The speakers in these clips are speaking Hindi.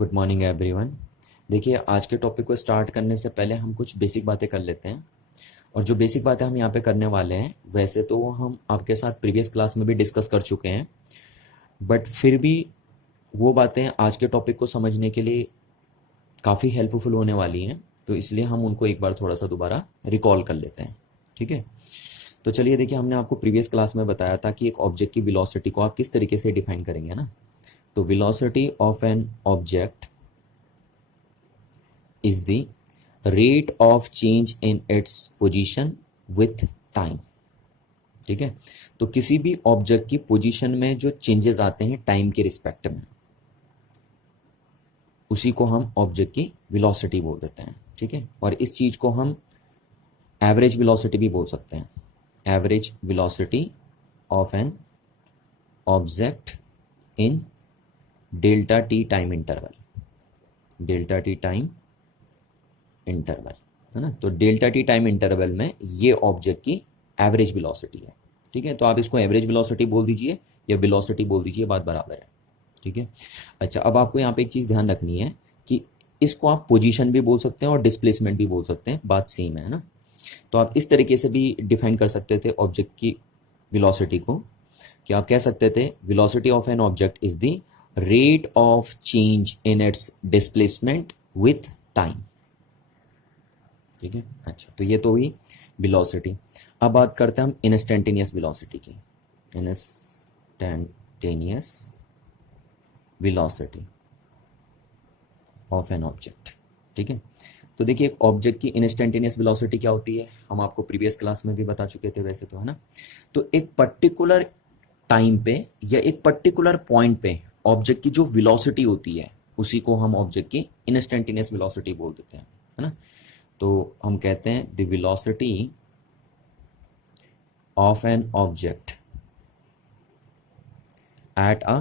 Good morning everyone. देखिए, आज के टॉपिक को स्टार्ट करने से पहले हम कुछ बेसिक बातें कर लेते हैं। और जो बेसिक बातें हम यहाँ पे करने वाले हैं, वैसे तो वो हम आपके साथ प्रीवियस क्लास में भी डिस्कस कर चुके हैं, बट फिर भी वो बातें आज के टॉपिक को समझने के लिए काफ़ी हेल्पफुल होने वाली हैं, तो इसलिए हम उनको एक बार थोड़ा सा दोबारा रिकॉल कर लेते हैं। ठीक है, तो चलिए देखिए, हमने आपको प्रीवियस क्लास में बताया था कि एक ऑब्जेक्ट की वेलोसिटी को आप किस तरीके से डिफाइन करेंगे ना। तो velocity of an object is the rate of change in its position with time। ठीक है, तो किसी भी ऑब्जेक्ट की पोजीशन में जो चेंजेस आते हैं टाइम के रिस्पेक्ट में, उसी को हम ऑब्जेक्ट की वेलोसिटी बोल देते हैं। ठीक है, और इस चीज को हम एवरेज वेलोसिटी भी बोल सकते हैं। Average velocity of an object in delta t time interval. Delta t time interval है ना, तो डेल्टा टी टाइम इंटरवल में ये ऑब्जेक्ट की एवरेज वेलोसिटी है। ठीक है, तो आप इसको एवरेज वेलोसिटी बोल दीजिए या वेलोसिटी बोल दीजिए, बात बराबर है। ठीक है, अच्छा, अब आपको यहाँ पे एक चीज ध्यान रखनी है कि इसको आप पोजीशन भी बोल सकते हैं और डिस्प्लेसमेंट भी बोल सकते हैं, बात सेम है ना। तो आप इस तरीके से भी डिफाइन कर सकते थे ऑब्जेक्ट की वेलोसिटी को, कि आप कह सकते थे velocity of an object is the rate of change in its displacement with time. ठीक है, अच्छा, तो ये तो हुई वेलोसिटी। अब बात करते हैं हम इंस्टेंटेनियस वेलोसिटी की। Instantaneous velocity of an object. ठीक है, तो देखिए, एक ऑब्जेक्ट की इंस्टेंटेनियस वेलोसिटी क्या होती है, हम आपको प्रीवियस क्लास में भी बता चुके थे वैसे तो, है ना। तो एक पर्टिकुलर टाइम पे या एक पर्टिकुलर पॉइंट पे ऑब्जेक्ट की जो वेलोसिटी होती है, उसी को हम ऑब्जेक्ट की इंस्टेंटेनियस वेलोसिटी बोल देते हैं, है ना। तो हम कहते हैं the velocity of an object at a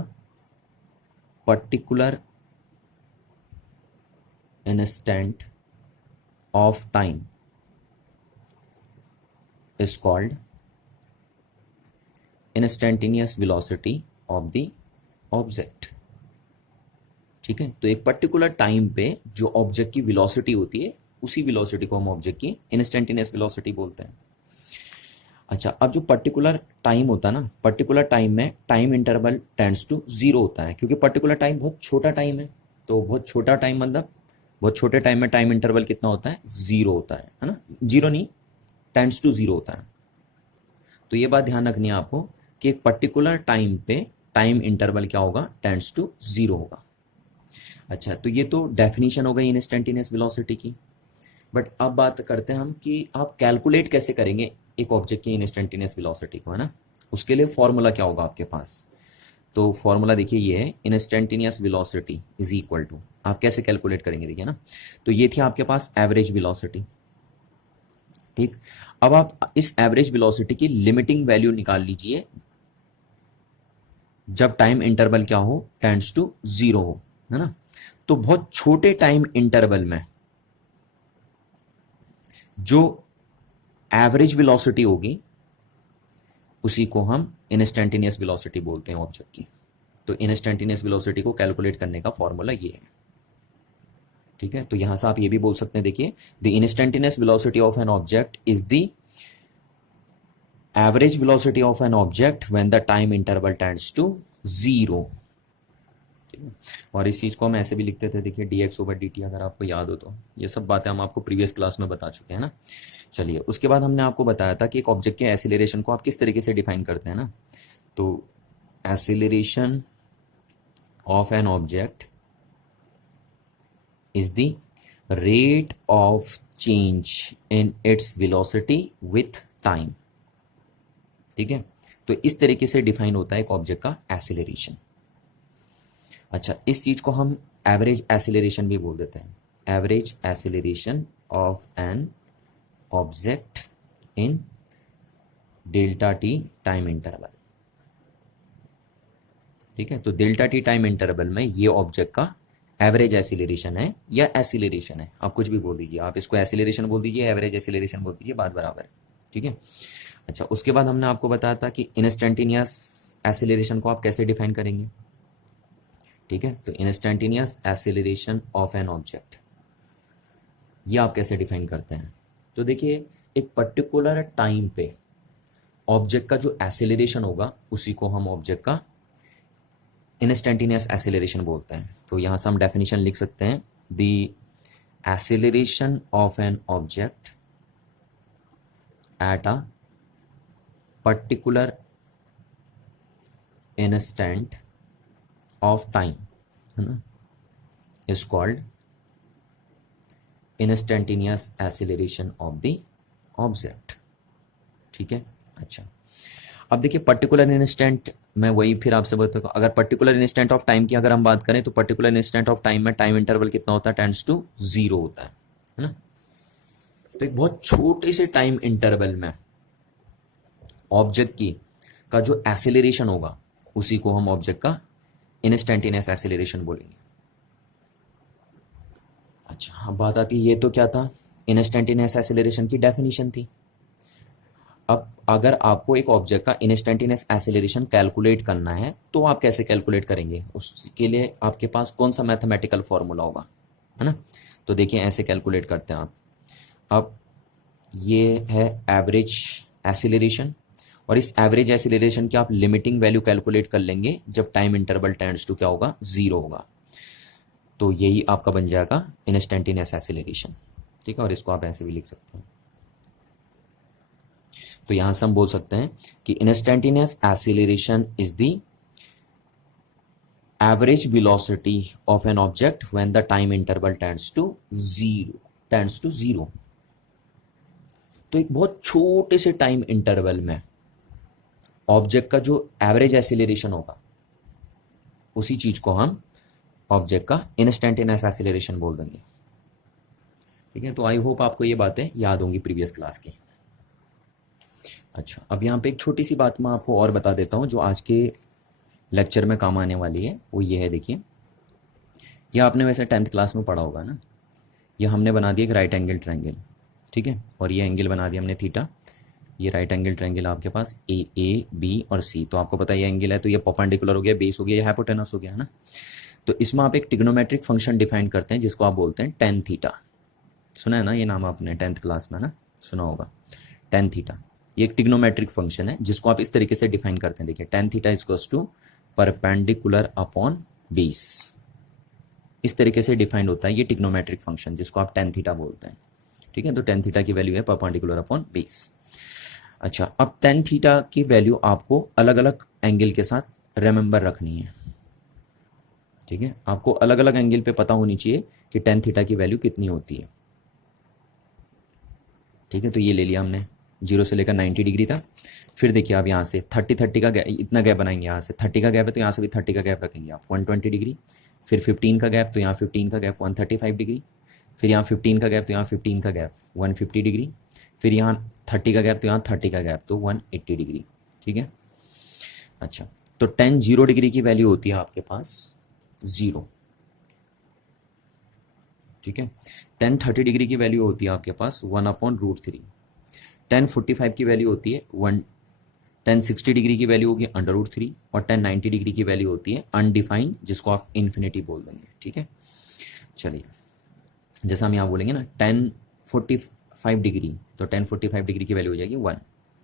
particular instant of time is called instantaneous velocity of the object. ठीक है, तो एक पर्टिकुलर टाइम पे जो ऑब्जेक्ट की वेलोसिटी होती है, उसी वेलोसिटी को हम ऑब्जेक्ट की इंस्टेंटेनियस वेलोसिटी बोलते हैं। अच्छा, अब जो पर्टिकुलर टाइम होता है ना, पर्टिकुलर टाइम में time interval tends to zero होता है, क्योंकि पर्टिकुलर टाइम बहुत छोटा टाइम है। तो बहुत छोटा टाइम मतलब बहुत छोटे टाइम में टाइम इंटरवल कितना होता है, जीरो होता है ना। जीरो नहीं, टेंड्स टू जीरो होता है। तो ये बात ध्यान रखनी है आपको कि एक पर्टिकुलर टाइम पे टाइम इंटरवल क्या होगा, टेंड्स टू जीरो होगा। अच्छा, तो ये तो डेफिनेशन हो गई इंस्टेंटेनियस वेलोसिटी की। बट अब बात करते हैं हम कि आप कैलकुलेट कैसे करेंगे एक ऑब्जेक्ट की इंस्टेंटेनियस वेलोसिटी को, है ना। उसके लिए फॉर्मूला क्या होगा आपके पास। तो फॉर्मूला देखिए, ये है instantaneous velocity is equal to, आप कैसे कैलकुलेट करेंगे देखिए ना। तो ये थी आपके पास एवरेज वेलोसिटी। ठीक, अब आप इस एवरेज वेलोसिटी की लिमिटिंग वैल्यू निकाल लीजिए जब टाइम इंटरवल क्या हो, टेंड्स टू जीरो हो, है ना। तो बहुत छोटे टाइम इंटरवल में जो एवरेज वेलोसिटी होगी, उसी को हम इंस्टेंटेनियस वेलोसिटी बोलते हैं ऑब्जेक्ट की। तो इंस्टेंटेनियस वेलोसिटी को कैलकुलेट करने का फॉर्मूला ये है। ठीक है, तो यहां से आप ये भी बोल सकते हैं, देखिए, the instantaneous velocity of an object is the average velocity of an object when the time interval tends to zero. और इस चीज को हम ऐसे भी लिखते थे, देखिए, dx ओवर dt, अगर आपको याद हो तो। ये सब बातें हम आपको प्रीवियस क्लास में बता चुके हैं ना। चलिए, उसके बाद हमने आपको बताया था कि एक ऑब्जेक्ट के एक्सीलरेशन को आप किस तरीके से डिफाइन करते हैं ना। तो acceleration of an object is the rate of change in its velocity with time. ठीक है, तो इस तरीके से डिफाइन होता है एक ऑब्जेक्ट का एक्सीलरेशन। अच्छा, इस चीज को हम एवरेज एक्सीलरेशन भी बोल देते हैं। Average acceleration of an object in delta t time interval. ठीक है, तो डेल्टा टी टाइम इंटरवल में ये ऑब्जेक्ट का एवरेज एक्सीलरेशन है या एक्सीलरेशन है, आप कुछ भी बोल दीजिए। आप इसको एक्सीलरेशन बोल दीजिए, एवरेज एक्सीलरेशन बोल दीजिए, बात बराबर है। ठीक है, अच्छा, उसके बाद हमने आपको बताया था कि इंस्टेंटेनियस एक्सीलरेशन को आप कैसे डिफाइन करेंगे। ठीक है, तो instantaneous acceleration of an object, ये आप कैसे डिफाइन करते हैं? तो देखिए, एक पर्टिकुलर टाइम पे ऑब्जेक्ट का जो एक्सेलरेशन होगा उसी को हम ऑब्जेक्ट का इंस्टेंटेनियस एक्सेलरेशन बोलते हैं। तो यहां से हम डेफिनेशन लिख सकते हैं, the acceleration of an object at a particular instant of time, है ना, is called instantaneous acceleration of the object. ठीक है, अच्छा, अब देखिए पर्टिकुलर इंस्टेंट, मैं वही फिर आपसे बताता हूँ, अगर पर्टिकुलर इंस्टेंट ऑफ टाइम की अगर हम बात करें तो पर्टिकुलर इंस्टेंट ऑफ टाइम में टाइम इंटरवल कितना होता है? टेंड्स टू 0 होता है ना। तो एक बहुत छोटे से टाइम इंटरवल में ऑब्जेक्ट की का जो एक्सेलरेशन होगा उसी को हम ऑब्जेक्ट का इंस्टेंटेनियस एक्सेलरेशन बोलेंगे। अच्छा, अब बात आती है, ये तो क्या था? इंस्टेंटेनियस एक्सेलरेशन की डेफिनेशन थी। अब अगर आपको एक ऑब्जेक्ट का इंस्टेंटेनियस एक्सेलरेशन कैलकुलेट करना है तो आप कैसे कैलकुलेट करेंगे? उसके लिए आपके पास कौन सा मैथमेटिकल फॉर्मूला होगा, है ना? तो देखिए, ऐसे कैलकुलेट करते हैं आप। अब ये है एवरेज एक्सेलरेशन, और इस एवरेज एक्सेलरेशन की आप लिमिटिंग वैल्यू कैलकुलेट कर लेंगे जब टाइम इंटरवल टेंड्स टू क्या होगा? 0 होगा। तो यही आपका बन जाएगा इंस्टेंटेनियस एक्सेलरेशन। ठीक है, और इसको आप ऐसे भी लिख सकते हैं। तो यहां से हम बोल सकते हैं कि instantaneous acceleration is the average velocity of an object when the time interval tends to 0। तो एक बहुत छोटे से टाइम इंटरवल में ऑब्जेक्ट का जो एवरेज एक्सेलरेशन होगा उसी चीज को हम ऑब्जेक्ट का इंस्टेंटेनियस एक्सेलरेशन बोल देंगे। ठीक है, तो आई होप आपको ये बातें याद होंगी प्रीवियस क्लास की। अच्छा, अब यहाँ पे एक छोटी सी बात मैं आपको और बता देता हूँ जो आज के लेक्चर में काम आने वाली है। वो ये है, देखिए, ये आपने वैसे 10th क्लास में पढ़ा होगा ना। ये हमने बना दिया एक राइट एंगल ट्रायंगल, ठीक है, और ये एंगल बना दिया हमने थीटा। ये राइट एंगल ट्रायंगल आपके पास ए बी और सी, तो आपको पता है ये एंगल है, तो ये परपेंडिकुलर हो गया, बेस हो गया, ये हाइपोटेनस हो गया, है ना। तो इसमें आप एक ट्रिग्नोमेट्रिक फंक्शन डिफाइन करते हैं जिसको आप बोलते हैं टेन थीटा। सुना है ना ये नाम आपने 10th क्लास में ना, सुना होगा, टेन थीटा। ये एक ट्रिग्नोमेट्रिक फंक्शन है जिसको आप इस तरीके से डिफाइन करते हैं। देखिए, tan theta equals to perpendicular upon base, इस तरीके से डिफाइंड होता है ये ट्रिग्नोमेट्रिक फंक्शन जिसको आप टेन थीटा बोलते हैं। ठीक है, तो टेन थीटा की वैल्यू है परपेंडिकुलर अपॉन बेस। अच्छा, अब टेन थीटा की वैल्यू आपको अलग अलग एंगल के साथ रिमेंबर रखनी है। ठीक है, आपको अलग अलग एंगल पे पता होनी चाहिए कि टेन थीटा की वैल्यू कितनी होती है। ठीक है, तो ये ले लिया हमने 0 से लेकर 90 डिग्री तक। फिर देखिए, आप यहाँ से 30 का गैप, इतना गैप बनाएंगे, यहाँ से 30 का गैप है तो यहाँ से भी 30 का गैप रखेंगे आप 120 डिग्री। फिर 15 का गैप, तो यहाँ 15 का गैप 135 डिग्री। फिर यहाँ 15 का गैप, तो यहाँ 15 का गैप 150 डिग्री। फिर यहाँ 30 का गैप, तो यहाँ 30 का गैप, तो 180 डिग्री। ठीक है, अच्छा, तो 10 0 डिग्री की वैल्यू होती है आपके पास 0। ठीक है, 10 30 डिग्री की वैल्यू होती है आपके पास 1/√3। 10 45 की वैल्यू होती है 1। 10 60 डिग्री की वैल्यू होगी √3, और 10 90 डिग्री की वैल्यू होती है अनडिफाइंड, जिसको आप इन्फिनिटी बोल देंगे। ठीक है, चलिए, जैसा हम यहाँ बोलेंगे ना 10 45 डिग्री, तो 10 45 डिग्री की वैल्यू हो जाएगी 1,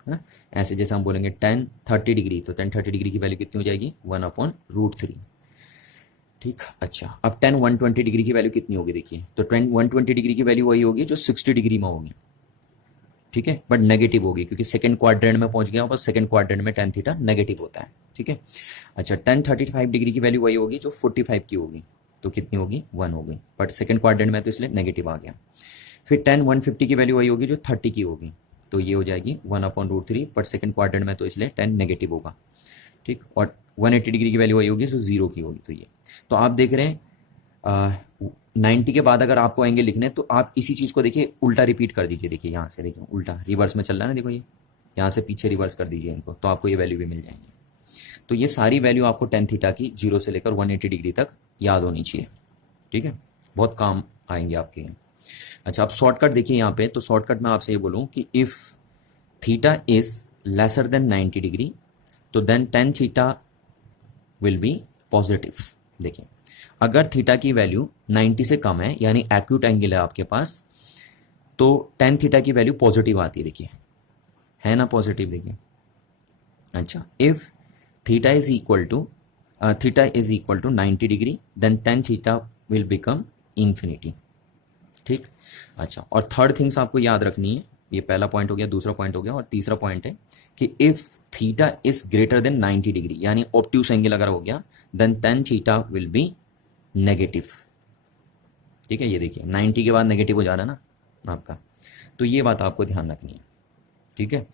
है ना। ऐसे जैसे हम बोलेंगे 10 30 डिग्री, तो 10 30 डिग्री की वैल्यू कितनी हो जाएगी? 1/√3। ठीक, अच्छा, अब 10 120 डिग्री की वैल्यू कितनी होगी? देखिए, तो 10 120 डिग्री की वैल्यू वही होगी जो 60 डिग्री में होगी। ठीक है, बट नेगेटिव होगी क्योंकि सेकंड क्वाड्रेंट में पहुंच गया, और सेकंड क्वाड्रेंट में टेन थीटा नेगेटिव होता है। ठीक है, अच्छा, 10 35 डिग्री की वैल्यू वही होगी जो 45 की होगी, तो कितनी होगी? 1 होगी, बट सेकंड क्वाड्रेंट में तो इसलिए नेगेटिव आ गया। फिर 10 150 की वैल्यू वही होगी जो 30 की होगी, तो ये हो जाएगी 1/√3, बट सेकंड क्वाड्रेंट में तो इसलिए 10 नेगेटिव होगा। ठीक, और 180 डिग्री की वैल्यू वही होगी जो 0 की होगी, तो ये, तो आप देख रहे हैं 90 के बाद अगर आपको एंगल लिखने तो आप इसी चीज को देखिए उल्टा रिपीट कर दीजिए। देखिए, यहाँ से देखिए उल्टा रिवर्स में चल रहा है ना, देखो ये यहाँ से पीछे रिवर्स कर दीजिए इनको, तो आपको ये वैल्यू भी मिल जाएंगी। तो ये सारी वैल्यू आपको टेन थीटा की 0 से लेकर 180 डिग्री तक याद होनी चाहिए। ठीक है, बहुत काम आएंगे आपके। अच्छा, आप शॉर्टकट देखिए यहाँ पे, तो शॉर्टकट में आपसे ये बोलूँ कि if theta is lesser than 90 degree, तो then tan theta will be positive. देखिए, अगर थीटा की वैल्यू 90 से कम है यानी एक्यूट एंगल है आपके पास, तो टेन थीटा की वैल्यू पॉजिटिव आती है, देखिए है ना पॉजिटिव, देखिए। अच्छा, if theta is equal to theta is equal to 90 degree then tan theta will become infinity. ठीक। अच्छा, और थर्ड थिंग्स आपको याद रखनी है, ये पहला पॉइंट हो गया, दूसरा पॉइंट हो गया, और तीसरा पॉइंट है कि if theta is greater than 90 degree यानी ऑब्ट्यूस एंगल अगर हो गया then tan theta will be negative. ठीक है, ये देखिए 90 के बाद नेगेटिव हो जा रहा है ना आपका, तो ये बात आपको ध्यान रखनी है। ठीक है,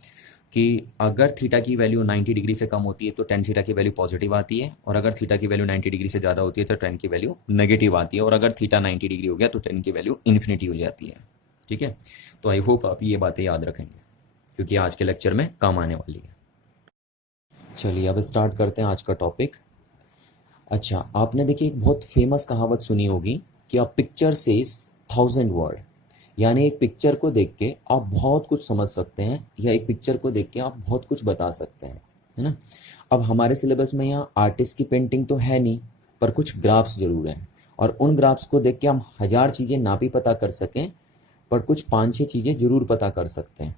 कि अगर थीटा की वैल्यू 90 डिग्री से कम होती है तो टेन थीटा की वैल्यू पॉजिटिव आती है, और अगर थीटा की वैल्यू 90 डिग्री से ज़्यादा होती है तो टेन की वैल्यू नेगेटिव आती है, और अगर थीटा 90 डिग्री हो गया तो टेन की वैल्यू इन्फिनिटी हो जाती है। ठीक है, तो आई होप आप ये बातें याद रखेंगे क्योंकि आज के लेक्चर में काम आने वाली है। चलिए अब स्टार्ट करते हैं आज का टॉपिक। अच्छा, आपने देखिए एक बहुत फेमस कहावत सुनी होगी कि अ पिक्चर सेज 1000 वर्ड, यानी एक पिक्चर को देख के आप बहुत कुछ समझ सकते हैं या एक पिक्चर को देख के आप बहुत कुछ बता सकते हैं, है ना। अब हमारे सिलेबस में यहाँ आर्टिस्ट की पेंटिंग तो है नहीं, पर कुछ ग्राफ्स जरूर हैं, और उन ग्राफ्स को देख के हम 1000 चीज़ें ना भी पता कर सकें पर कुछ 5-6 चीज़ें जरूर पता कर सकते हैं।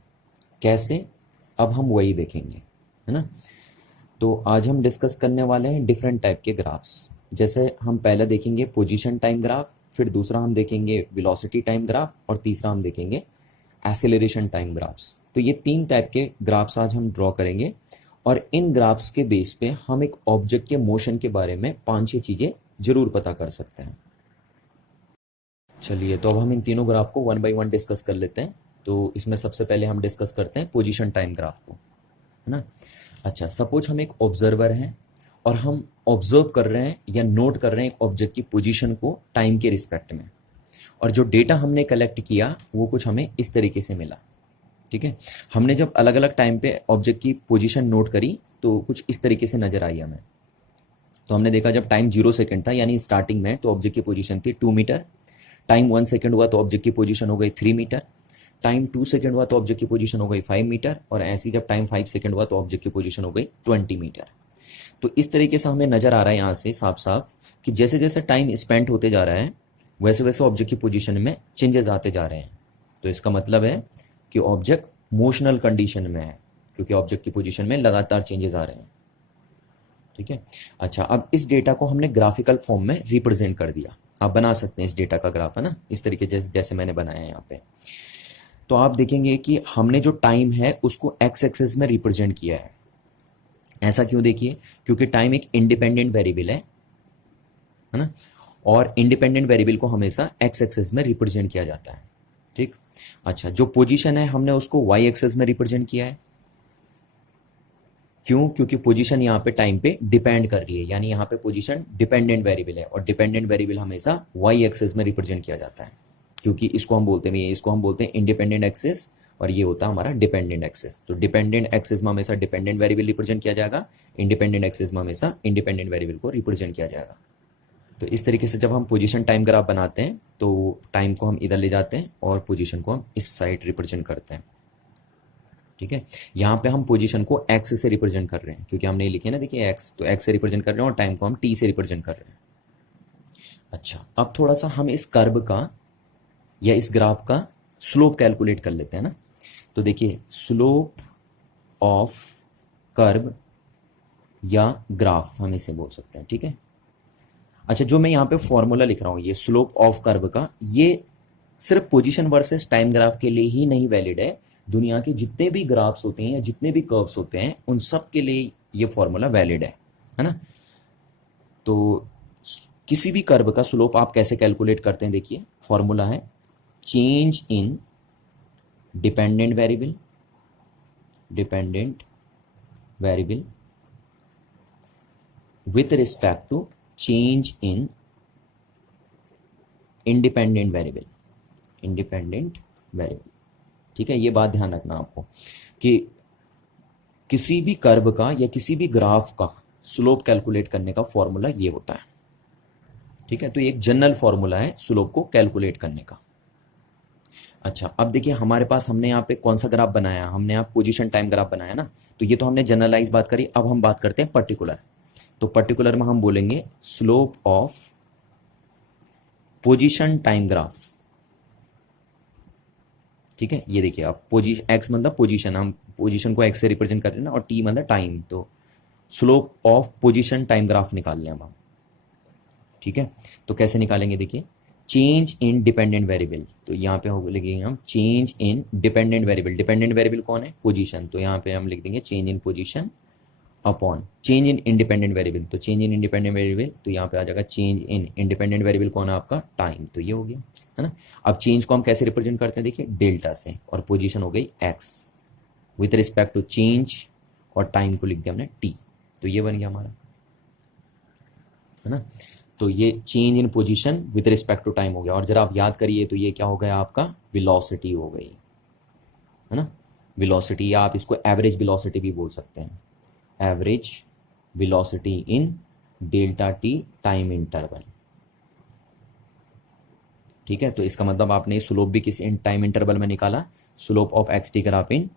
कैसे, अब हम वही देखेंगे, है ना। तो आज हम डिस्कस करने वाले हैं डिफरेंट टाइप के ग्राफ्स। जैसे हम पहले देखेंगे पोजीशन टाइम ग्राफ, फिर दूसरा हम देखेंगे वेलोसिटी टाइम ग्राफ, और तीसरा हम देखेंगे एक्सेलरेशन टाइम ग्राफ्स। तो ये 3 टाइप के ग्राफ्स आज हम ड्रॉ करेंगे, और इन ग्राफ्स के बेस पे हम एक ऑब्जेक्ट के मोशन के बारे में 5-6 चीज़ें जरूर पता कर सकते हैं। चलिए, तो अब हम इन तीनों ग्राफ को वन बाय वन डिस्कस कर लेते हैं। तो इसमें सबसे पहले हम डिस्कस करते हैं पोजीशन टाइम ग्राफ को, है ना। अच्छा, सपोज हम एक ऑब्जर्वर हैं और हम ऑब्जर्व कर रहे हैं या नोट कर रहे हैं एक ऑब्जेक्ट की पोजीशन को टाइम के रिस्पेक्ट में, और जो डेटा हमने कलेक्ट किया वो कुछ हमें इस तरीके से मिला। ठीक है, हमने जब अलग अलग टाइम पे ऑब्जेक्ट की पोजीशन नोट करी तो कुछ इस तरीके से नजर आई हमें। तो हमने देखा जब टाइम 0 सेकेंड था यानी स्टार्टिंग में, तो ऑब्जेक्ट की पोजीशन थी 2 मीटर। टाइम 1 सेकेंड हुआ तो ऑब्जेक्ट की पोजीशन हो गई 3 मीटर। टाइम 2 सेकेंड हुआ तो ऑब्जेक्ट की पोजीशन हो गई 5 मीटर, और ऐसी जब टाइम 5 सेकेंड हुआ तो ऑब्जेक्ट की पोजीशन हो गई 20 मीटर। तो इस तरीके से हमें नजर आ रहा है यहाँ से साफ साफ कि जैसे जैसे टाइम स्पेंड होते जा रहा है वैसे वैसे ऑब्जेक्ट की पोजीशन में चेंजेस आते जा रहे हैं। तो इसका मतलब है कि ऑब्जेक्ट मोशनल कंडीशन में है, क्योंकि ऑब्जेक्ट की पोजीशन में लगातार चेंजेस आ रहे हैं। ठीक है, अच्छा, अब इस डेटा को हमने ग्राफिकल फॉर्म में रिप्रेजेंट कर दिया। आप बना सकते हैं इस डेटा का ग्राफ, है ना, इस तरीके जैसे मैंने बनाया है यहाँ पे। तो आप देखेंगे कि हमने जो टाइम है उसको एक्स एक्सिस में रिप्रेजेंट किया है। ऐसा क्यों, देखिए, क्योंकि टाइम एक इंडिपेंडेंट वेरिएबल है ना, और इंडिपेंडेंट वेरिएबल को हमेशा एक्स एक्सिस में रिप्रेजेंट किया जाता है। ठीक। अच्छा, जो पोजीशन है हमने उसको वाई एक्सिस में रिप्रेजेंट किया है। क्यों, क्योंकि पोजीशन यहाँ पे टाइम पे डिपेंड कर रही है, यानी यहाँ पे पोजीशन डिपेंडेंट वेरिएबल है, और डिपेंडेंट वेरिएबल हमेशा वाई एक्सिस में रिप्रेजेंट किया जाता है, क्योंकि इसको हम बोलते हैं इंडिपेंडेंट एक्सिस, और ये होता है हमारा डिपेंडेंट एक्सिस। तो डिपेंडेंट एक्सिस में हमेशा डिपेंडेंट वेरिएबल रिप्रेजेंट किया जाएगा, इंडिपेंडेंट एक्सिस में हमेशा इंडिपेंडेंट वेरिएबल को रिप्रेजेंट किया जाएगा। तो इस तरीके से जब हम पोजीशन टाइम ग्राफ बनाते हैं तो टाइम को हम इधर ले जाते हैं और पोजीशन को हम इस साइड रिप्रेजेंट करते हैं। ठीक है, यहाँ पे हम पोजीशन को एक्स से रिप्रेजेंट कर रहे हैं, क्योंकि हमने लिखे ना, देखिए एक्स, तो एक्स से रिप्रेजेंट कर रहे हैं, और टाइम को हम टी से रिप्रेजेंट कर रहे हैं। अच्छा, अब थोड़ा सा हम इस कर्व का या इस ग्राफ का स्लोप कैलकुलेट कर लेते हैं ना। तो देखिए, स्लोप ऑफ कर्व या ग्राफ हम इसे बोल सकते हैं। ठीक है, अच्छा, जो मैं यहाँ पे फॉर्मूला लिख रहा हूँ ये स्लोप ऑफ कर्व का, ये सिर्फ पोजीशन वर्सेस टाइम ग्राफ के लिए ही नहीं वैलिड है, दुनिया के जितने भी ग्राफ्स होते हैं या जितने भी कर्व्स होते हैं उन सब के लिए ये फॉर्मूला वैलिड है ना। तो किसी भी कर्व का स्लोप आप कैसे कैलकुलेट करते हैं, देखिए फॉर्मूला है change in dependent variable with respect to change in independent variable. ठीक है, ये बात ध्यान रखना आपको कि किसी भी कर्व का या किसी भी ग्राफ का स्लोप कैलकुलेट करने का फॉर्मूला ये होता है। ठीक है, तो ये एक जनरल फॉर्मूला है स्लोप को कैलकुलेट करने का। अच्छा, अब देखिए हमारे पास, हमने यहाँ पे कौन सा ग्राफ बनाया, हमने यहाँ पोजीशन टाइम ग्राफ बनाया ना, तो ये तो हमने जनरलाइज बात करी। अब हम बात करते हैं पर्टिकुलर। तो पर्टिकुलर में हम बोलेंगे slope of position time graph, ठीक है। ये देखिए आप पोजीशन, एक्स मतलब पोजीशन, हम पोजीशन को एक्स से रिप्रेजेंट कर रहे हैं ना, और टी मतलब टाइम, तो slope of position time graph निकाल लें हम, ठीक है। तो कैसे निकालेंगे, देखिए चेंज इन डिपेंडेंट वेरिएबल, तो यहाँ पे हो लिखेंगे हम change in dependent variable. Dependent variable कौन है, पोजीशन, तो यहाँ पे हम लिख देंगे change in position upon change in independent variable, तो चेंज इन इंडिपेंडेंट वेरिएबल, तो यहाँ पे आ जाएगा चेंज इन इंडिपेंडेंट वेरिएबल कौन है आपका, टाइम, तो ये हो गया, है ना। अब चेंज को हम कैसे रिप्रेजेंट करते हैं, देखिए डेल्टा से, और पोजीशन हो गई x with respect to change, और टाइम को लिख दिया हमने टी, तो ये बन गया हमारा, है ना। तो ये change in position with respect to time हो गया, और जरा आप याद करिए तो ये क्या हो गया आपका, वेलोसिटी हो गई, है ना, वेलोसिटी, या आप इसको एवरेज वेलोसिटी भी बोल सकते हैं, एवरेज वेलोसिटी इन डेल्टा टी टाइम इंटरवल, ठीक है। तो इसका मतलब आपने स्लोप भी किस टाइम इंटरवल में निकाला, slope of x T graph in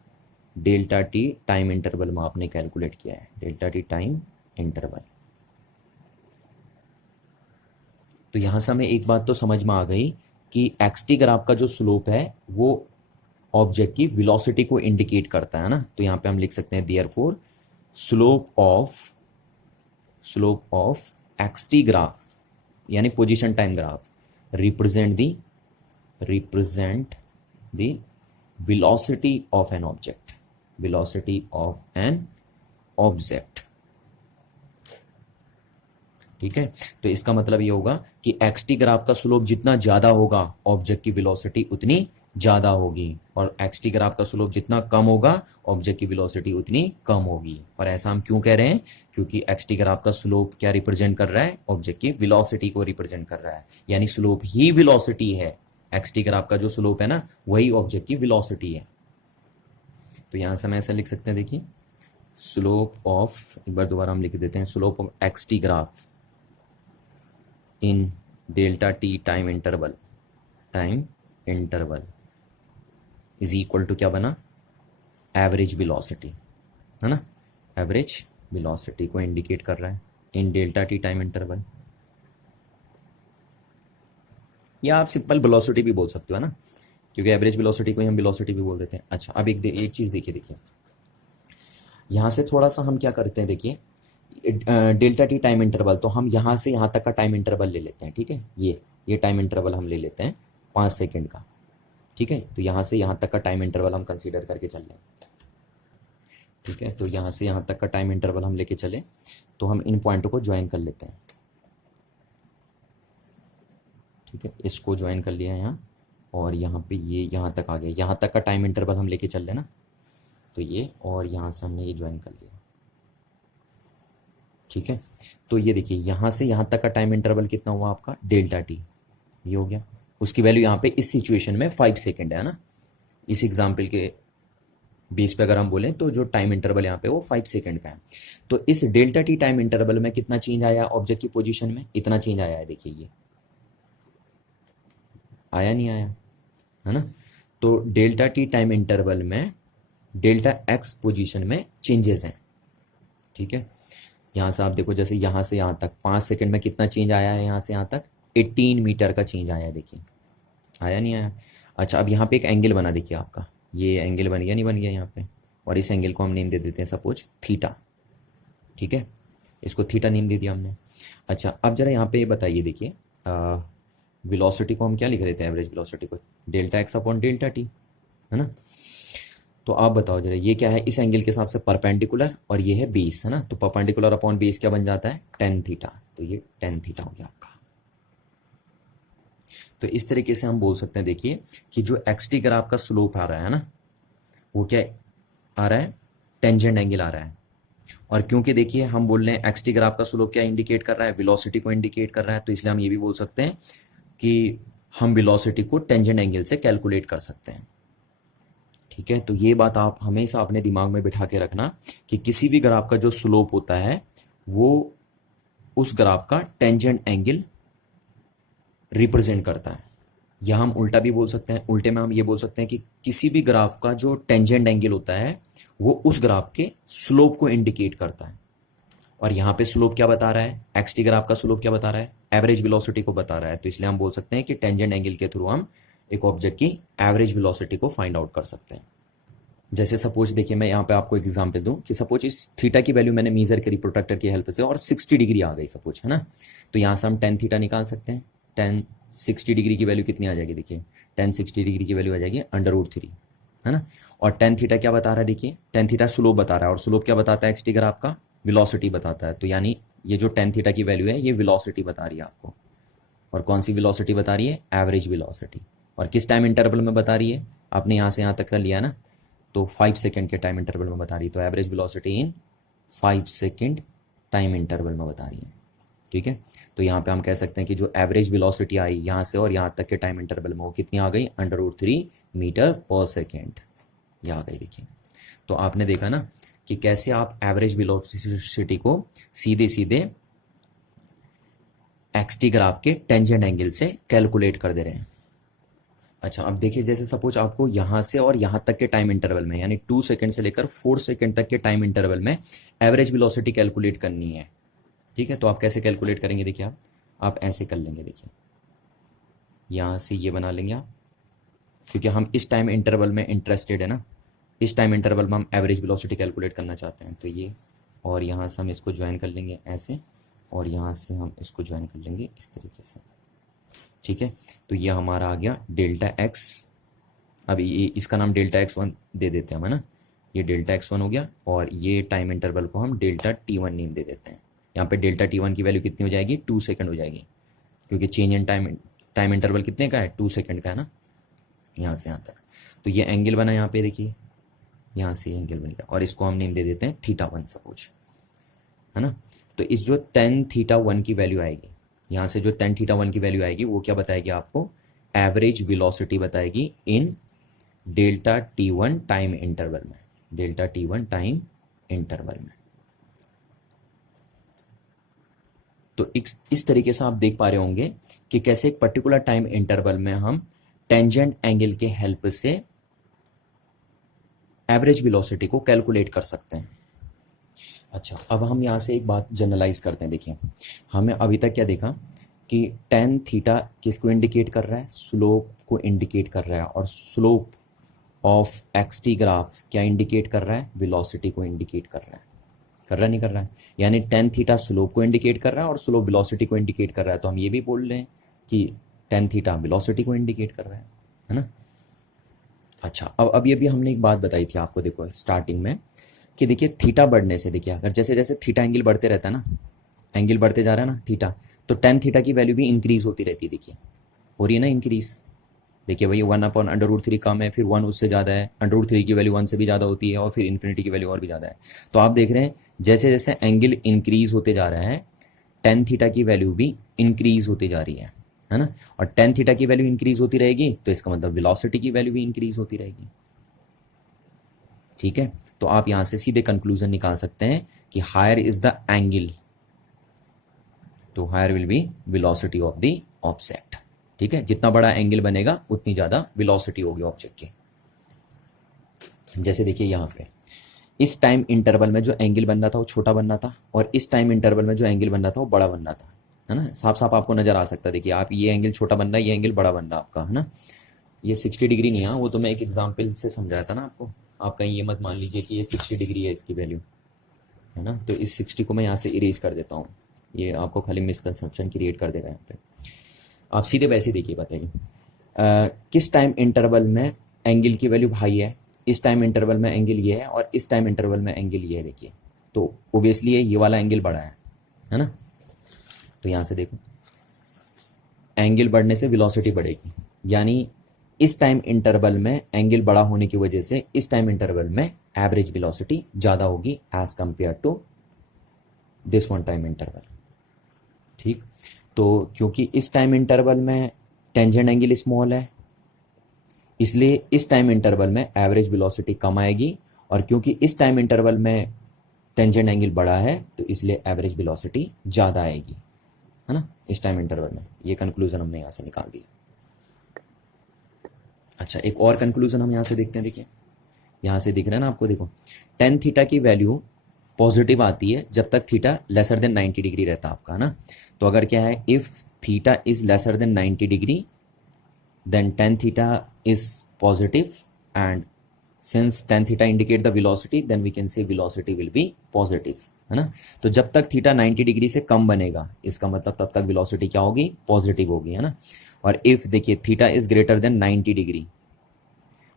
delta t time interval में आपने कैलकुलेट किया है, डेल्टा टी टाइम इंटरवल। तो यहां से हमें एक बात तो समझ में आ गई कि एक्स टी ग्राफ का जो स्लोप है वो ऑब्जेक्ट की वेलोसिटी को इंडिकेट करता है ना, तो यहां पे हम लिख सकते हैं therefore slope of x T graph यानी position time graph represent the velocity of an object, velocity of an object, ठीक है। तो इसका मतलब ये होगा कि एक्स टी ग्राफ का स्लोप जितना ज्यादा होगा ऑब्जेक्ट की वेलोसिटी उतनी ज्यादा होगी, और एक्स टी ग्राफ का स्लोप जितना कम होगा ऑब्जेक्ट की वेलोसिटी उतनी कम होगी। और ऐसा हम क्यों कह रहे हैं, क्योंकि एक्स टी ग्राफ का स्लोप क्या रिप्रेजेंट कर रहा है, ऑब्जेक्ट की वेलोसिटी को रिप्रेजेंट कर रहा है, यानी स्लोप ही वेलोसिटी है, एक्स टी ग्राफ का जो स्लोप है ना वही ऑब्जेक्ट की वेलोसिटी है। तो यहां से हम ऐसा लिख सकते हैं, देखिए स्लोप ऑफ, एक बार दोबारा हम लिख देते हैं, slope of x T graph in delta t time interval is equal to क्या बना, एवरेज वेलोसिटी, है ना, एवरेज वेलोसिटी को इंडिकेट कर रहा है इन डेल्टा टी टाइम इंटरवल, या आप सिंपल वेलोसिटी भी बोल सकते हो, है ना, क्योंकि एवरेज वेलोसिटी को हम वेलोसिटी भी बोल देते हैं। अच्छा अब एक चीज देखिए यहां से थोड़ा सा हम क्या करते हैं, देखिए डेल्टा टी टाइम इंटरवल, तो हम यहां से यहां तक का टाइम इंटरवल ले लेते हैं, ठीक है, ये टाइम इंटरवल हम ले लेते हैं 5 सेकंड का, ठीक है। तो यहां से यहां तक का टाइम इंटरवल हम कंसीडर करके चल रहे हैं, ठीक है। तो यहां से यहां तक का टाइम इंटरवल हम लेके चले, तो हम इन पॉइंटों को ज्वाइन कर लेते हैं, ठीक है, इसको ज्वाइन कर लिया यहाँ, और यहाँ पे ये यहाँ तक आ गया, यहाँ तक का टाइम इंटरवल हम लेके चल रहे ना, तो ये, और यहाँ से हमने ये ज्वाइन कर लिया, ठीक है। तो ये देखिए यहाँ से यहाँ तक का टाइम इंटरवल कितना हुआ आपका, डेल्टा टी, ये हो गया, उसकी वैल्यू यहाँ पे इस सिचुएशन में 5 सेकेंड है ना, इस एग्जाम्पल के बेस पे अगर हम बोलें तो जो टाइम इंटरवल यहाँ पे वो 5 सेकेंड का है। तो इस डेल्टा टी टाइम इंटरवल में कितना चेंज आया ऑब्जेक्ट की पोजीशन में, इतना चेंज आया है, देखिए ये आया नहीं आया, है ना। तो डेल्टा टी टाइम इंटरवल में डेल्टा एक्स पोजीशन में चेंजेस हैं, ठीक है। यहाँ से आप देखो, जैसे यहाँ से यहाँ तक 5 सेकंड में कितना चेंज आया है, यहाँ से यहाँ तक 18 मीटर का चेंज आया है, देखिए आया नहीं आया। अच्छा अब यहाँ पे एक एंगल बना, देखिए आपका ये एंगल बन गया नहीं बन गया यहाँ पे, और इस एंगल को हम नेम दे देते हैं सपोज थीटा, ठीक है, इसको थीटा नेम दे दिया हमने। अच्छा अब जरा यहाँ पे बताइए, देखिए वेलोसिटी को हम क्या लिख रहे थे, एवरेज वेलोसिटी को delta x upon delta T, है ना। तो आप बताओ जरा ये क्या है, इस एंगल के हिसाब से परपेंडिकुलर, और ये है बेस, है ना, तो परपेंडिकुलर अपॉन बेस क्या बन जाता है, टेन थीटा, तो ये टेन थीटा हो गया आपका। तो इस तरीके से हम बोल सकते हैं, देखिए कि जो एक्स टी ग्राफ का स्लोप आ रहा है ना, वो क्या आ रहा है, टेंजेंट एंगल आ रहा है, और क्योंकि देखिए हम बोल रहे हैं एक्स टी ग्राफ का स्लोप क्या इंडिकेट कर रहा है, वेलोसिटी को इंडिकेट कर रहा है, तो इसलिए हम ये भी बोल सकते हैं कि हम वेलोसिटी को टेंजेंट एंगल से कैलकुलेट कर सकते हैं, ठीक है। तो ये बात आप हमेशा अपने दिमाग में बिठा के रखना कि किसी भी ग्राफ का जो स्लोप होता है वो उस ग्राफ का टेंजेंट एंगल रिप्रेजेंट करता है, या हम उल्टा भी बोल सकते हैं, उल्टे में हम ये बोल सकते हैं कि किसी भी ग्राफ का जो टेंजेंट एंगल होता है वो उस ग्राफ के स्लोप को इंडिकेट करता है, और यहाँ पे स्लोप क्या बता रहा है, एक्स टी ग्राफ का स्लोप क्या बता रहा है, एवरेज वेलोसिटी को बता रहा है। तो इसलिए हम बोल सकते हैं कि टेंजेंट एंगल के थ्रू हम एक ऑब्जेक्ट की एवरेज वेलोसिटी को फाइंड आउट कर सकते हैं। जैसे सपोज देखिए, मैं यहाँ पे आपको एग्जांपल दूं कि सपोज इस थीटा की वैल्यू मैंने मेजर करी प्रोट्रैक्टर की हेल्प से और 60 डिग्री आ गई सपोज, है ना। तो यहाँ से हम टेन थीटा निकाल सकते हैं। टेन 60 डिग्री की वैल्यू कितनी आ जाएगी, देखिए टेन 60 डिग्री की वैल्यू आ जाएगी √3, है ना। और टेन थीटा क्या बता रहा है, देखिए टेन थीटा स्लोप बता रहा है, और स्लोप क्या बताता है, एक्स टी ग्राफ का वेलोसिटी बताता है। तो यानी ये जो टेन थीटा की वैल्यू है ये वेलोसिटी बता रही है आपको। और कौन सी वेलोसिटी बता रही है, एवरेज वेलोसिटी। और किस टाइम इंटरवल में बता रही है, आपने यहाँ से यहाँ तक कर लिया ना, तो 5 सेकेंड के टाइम इंटरवल में बता रही है। तो एवरेज वेलोसिटी इन 5 सेकेंड टाइम इंटरवल में बता रही है, ठीक है। तो यहाँ पे हम कह सकते हैं कि जो एवरेज वेलोसिटी आई यहाँ से और यहाँ तक के टाइम इंटरवल में वो कितनी आ गई, √3 मीटर पर सेकेंड, ये आ गई देखिए। तो आपने देखा ना कि कैसे आप एवरेज वेलोसिटी को सीधे सीधे एक्स टी ग्राफ के टेंजेंट एंगल से कैलकुलेट कर दे रहे हैं। अच्छा, अब देखिए जैसे सपोज आपको यहाँ से और यहाँ तक के टाइम इंटरवल में, यानी 2 सेकंड से लेकर 4 सेकंड तक के टाइम इंटरवल में एवरेज वेलोसिटी कैलकुलेट करनी है, ठीक है। तो आप कैसे कैलकुलेट करेंगे, देखिए आप ऐसे कर लेंगे, देखिए यहाँ से ये बना लेंगे आप, क्योंकि हम इस टाइम इंटरवल में इंटरेस्टेड है ना, इस टाइम इंटरवल में हम एवरेज वेलोसिटी कैलकुलेट करना चाहते हैं। तो ये, और यहाँ से हम इसको ज्वाइन कर लेंगे ऐसे, और यहाँ से हम इसको ज्वाइन कर लेंगे इस तरीके से, ठीक है। तो ये हमारा आ गया डेल्टा एक्स। अभी ये इसका नाम डेल्टा x1 दे देते हैं हम, है ना। ये डेल्टा x1 हो गया, और ये टाइम इंटरवल को हम डेल्टा t1 नेम दे देते हैं। यहाँ पे डेल्टा t1 की वैल्यू कितनी हो जाएगी, 2 सेकंड हो जाएगी, क्योंकि चेंज इन टाइम इंटरवल कितने का है, 2 सेकंड का है ना, यहाँ से यहाँ तक। तो ये एंगल बना यहाँ पे, देखिए यहाँ से एंगल बन गया, और इसको हम नेम दे देते हैं θ1 सपोज, है ना। तो इस जो tan θ1 की वैल्यू आएगी, यहाँ से जो tan θ1 की वैल्यू आएगी वो क्या बताएगी आपको, एवरेज वेलोसिटी बताएगी इन डेल्टा t1 टाइम इंटरवल में, डेल्टा t1 टाइम इंटरवल में। तो इस तरीके से आप देख पा रहे होंगे कि कैसे एक पर्टिकुलर टाइम इंटरवल में हम टेंजेंट एंगल के हेल्प से एवरेज वेलोसिटी को कैलकुलेट कर सकते हैं। अच्छा, अब हम यहाँ से एक बात जनरलाइज करते हैं। देखिए हमें अभी तक क्या देखा कि tan थीटा किसको इंडिकेट कर रहा है, स्लोप को इंडिकेट कर रहा है, और slope of x T graph क्या इंडिकेट कर रहा है, वेलोसिटी को इंडिकेट कर रहा है। कर रहा नहीं कर रहा है, यानी tan थीटा स्लोप को इंडिकेट कर रहा है और स्लोप वेलोसिटी को इंडिकेट कर रहा है। तो हम ये भी बोल रहे हैं कि tan थीटा वेलोसिटी को इंडिकेट कर रहा है ना। अच्छा, अब अभी हमने एक बात बताई थी आपको, देखो स्टार्टिंग में, कि देखिए थीटा बढ़ने से, देखिए अगर जैसे जैसे थीटा एंगल बढ़ते रहता है ना, एंगल बढ़ते जा रहा है ना थीटा, तो tan थीटा की वैल्यू भी इंक्रीज होती रहती है। देखिए हो रही है ना इंक्रीज, देखिए भाई 1/√3 कम है, फिर 1 उससे ज़्यादा है, √3 की वैल्यू 1 से भी ज़्यादा होती है, और फिर इन्फिनिटी की वैल्यू और भी ज़्यादा है। तो आप देख रहे हैं जैसे जैसे एंगल इंक्रीज होते जा रहा है, tan थीटा की वैल्यू भी इंक्रीज होती जा रही है ना। और tan थीटा की वैल्यू इंक्रीज होती रहेगी तो इसका मतलब वेलोसिटी की वैल्यू भी इंक्रीज होती रहेगी, ठीक है। तो आप यहां से सीधे कंक्लूजन निकाल सकते हैं कि हायर इज द एंगल, तो higher will be velocity of the object, ठीक है। जितना बड़ा एंगल बनेगा उतनी ज्यादा वेलोसिटी होगी ऑब्जेक्ट की। जैसे देखिए यहाँ पे इस टाइम इंटरवल में जो एंगल बन रहा था वो छोटा बन रहा था, और इस टाइम इंटरवल में जो एंगल बन रहा था वो बड़ा बन रहा था, है ना। साफ साफ आपको नजर आ सकता है, देखिए आप, ये एंगल छोटा बन रहा है, ये एंगल बड़ा बन रहा है आपका, है ना। ये 60 डिग्री नहीं है, वो तो मैं एक एग्जाम्पल से समझाया था ना आपको। आप कहीं ये मत मान लीजिए कि ये 60 डिग्री है इसकी वैल्यू, है ना। तो इस 60 को मैं यहाँ से इरेज कर देता हूँ, ये आपको खाली मिसकंसेप्शन क्रिएट कर देगा यहाँ पे। आप सीधे वैसे देखिए, बताइए किस टाइम इंटरवल में एंगल की वैल्यू हाई है, इस टाइम इंटरवल में एंगल ये है, और इस टाइम इंटरवल में एंगल ये है। देखिए तो ओबियसली ये वाला एंगल बड़ा है ना। तो यहाँ से देखो एंगल बढ़ने से वेलोसिटी बढ़ेगी, यानी इस टाइम इंटरवल में एंगल बड़ा होने की वजह से इस टाइम इंटरवल में एवरेज वेलोसिटी ज़्यादा होगी as compare to this one time interval, ठीक। तो क्योंकि इस टाइम इंटरवल में टेंजेंट एंगल स्मॉल है, इसलिए इस टाइम इंटरवल में एवरेज वेलोसिटी कम आएगी, और क्योंकि इस टाइम इंटरवल में टेंजेंट एंगल बड़ा है तो इसलिए एवरेज वेलोसिटी ज़्यादा आएगी, है ना, इस टाइम इंटरवल में। ये कंक्लूजन हमने यहाँ से निकाल दिया। अच्छा, एक और कंक्लूजन हम यहाँ से देखते हैं। देखिए यहाँ से दिख रहा है ना आपको, देखो tan थीटा की वैल्यू पॉजिटिव आती है जब तक थीटा लेसर देन 90 डिग्री रहता है आपका, है ना। तो अगर क्या है, if theta is lesser than 90 degree then tan theta is positive, and since tan theta indicate the velocity, then we can say velocity will be positive, है ना। तो जब तक थीटा 90 डिग्री से कम बनेगा, इसका मतलब तब तक वेलोसिटी क्या होगी, पॉजिटिव होगी, है ना। और इफ देखिए theta is greater than 90 degree,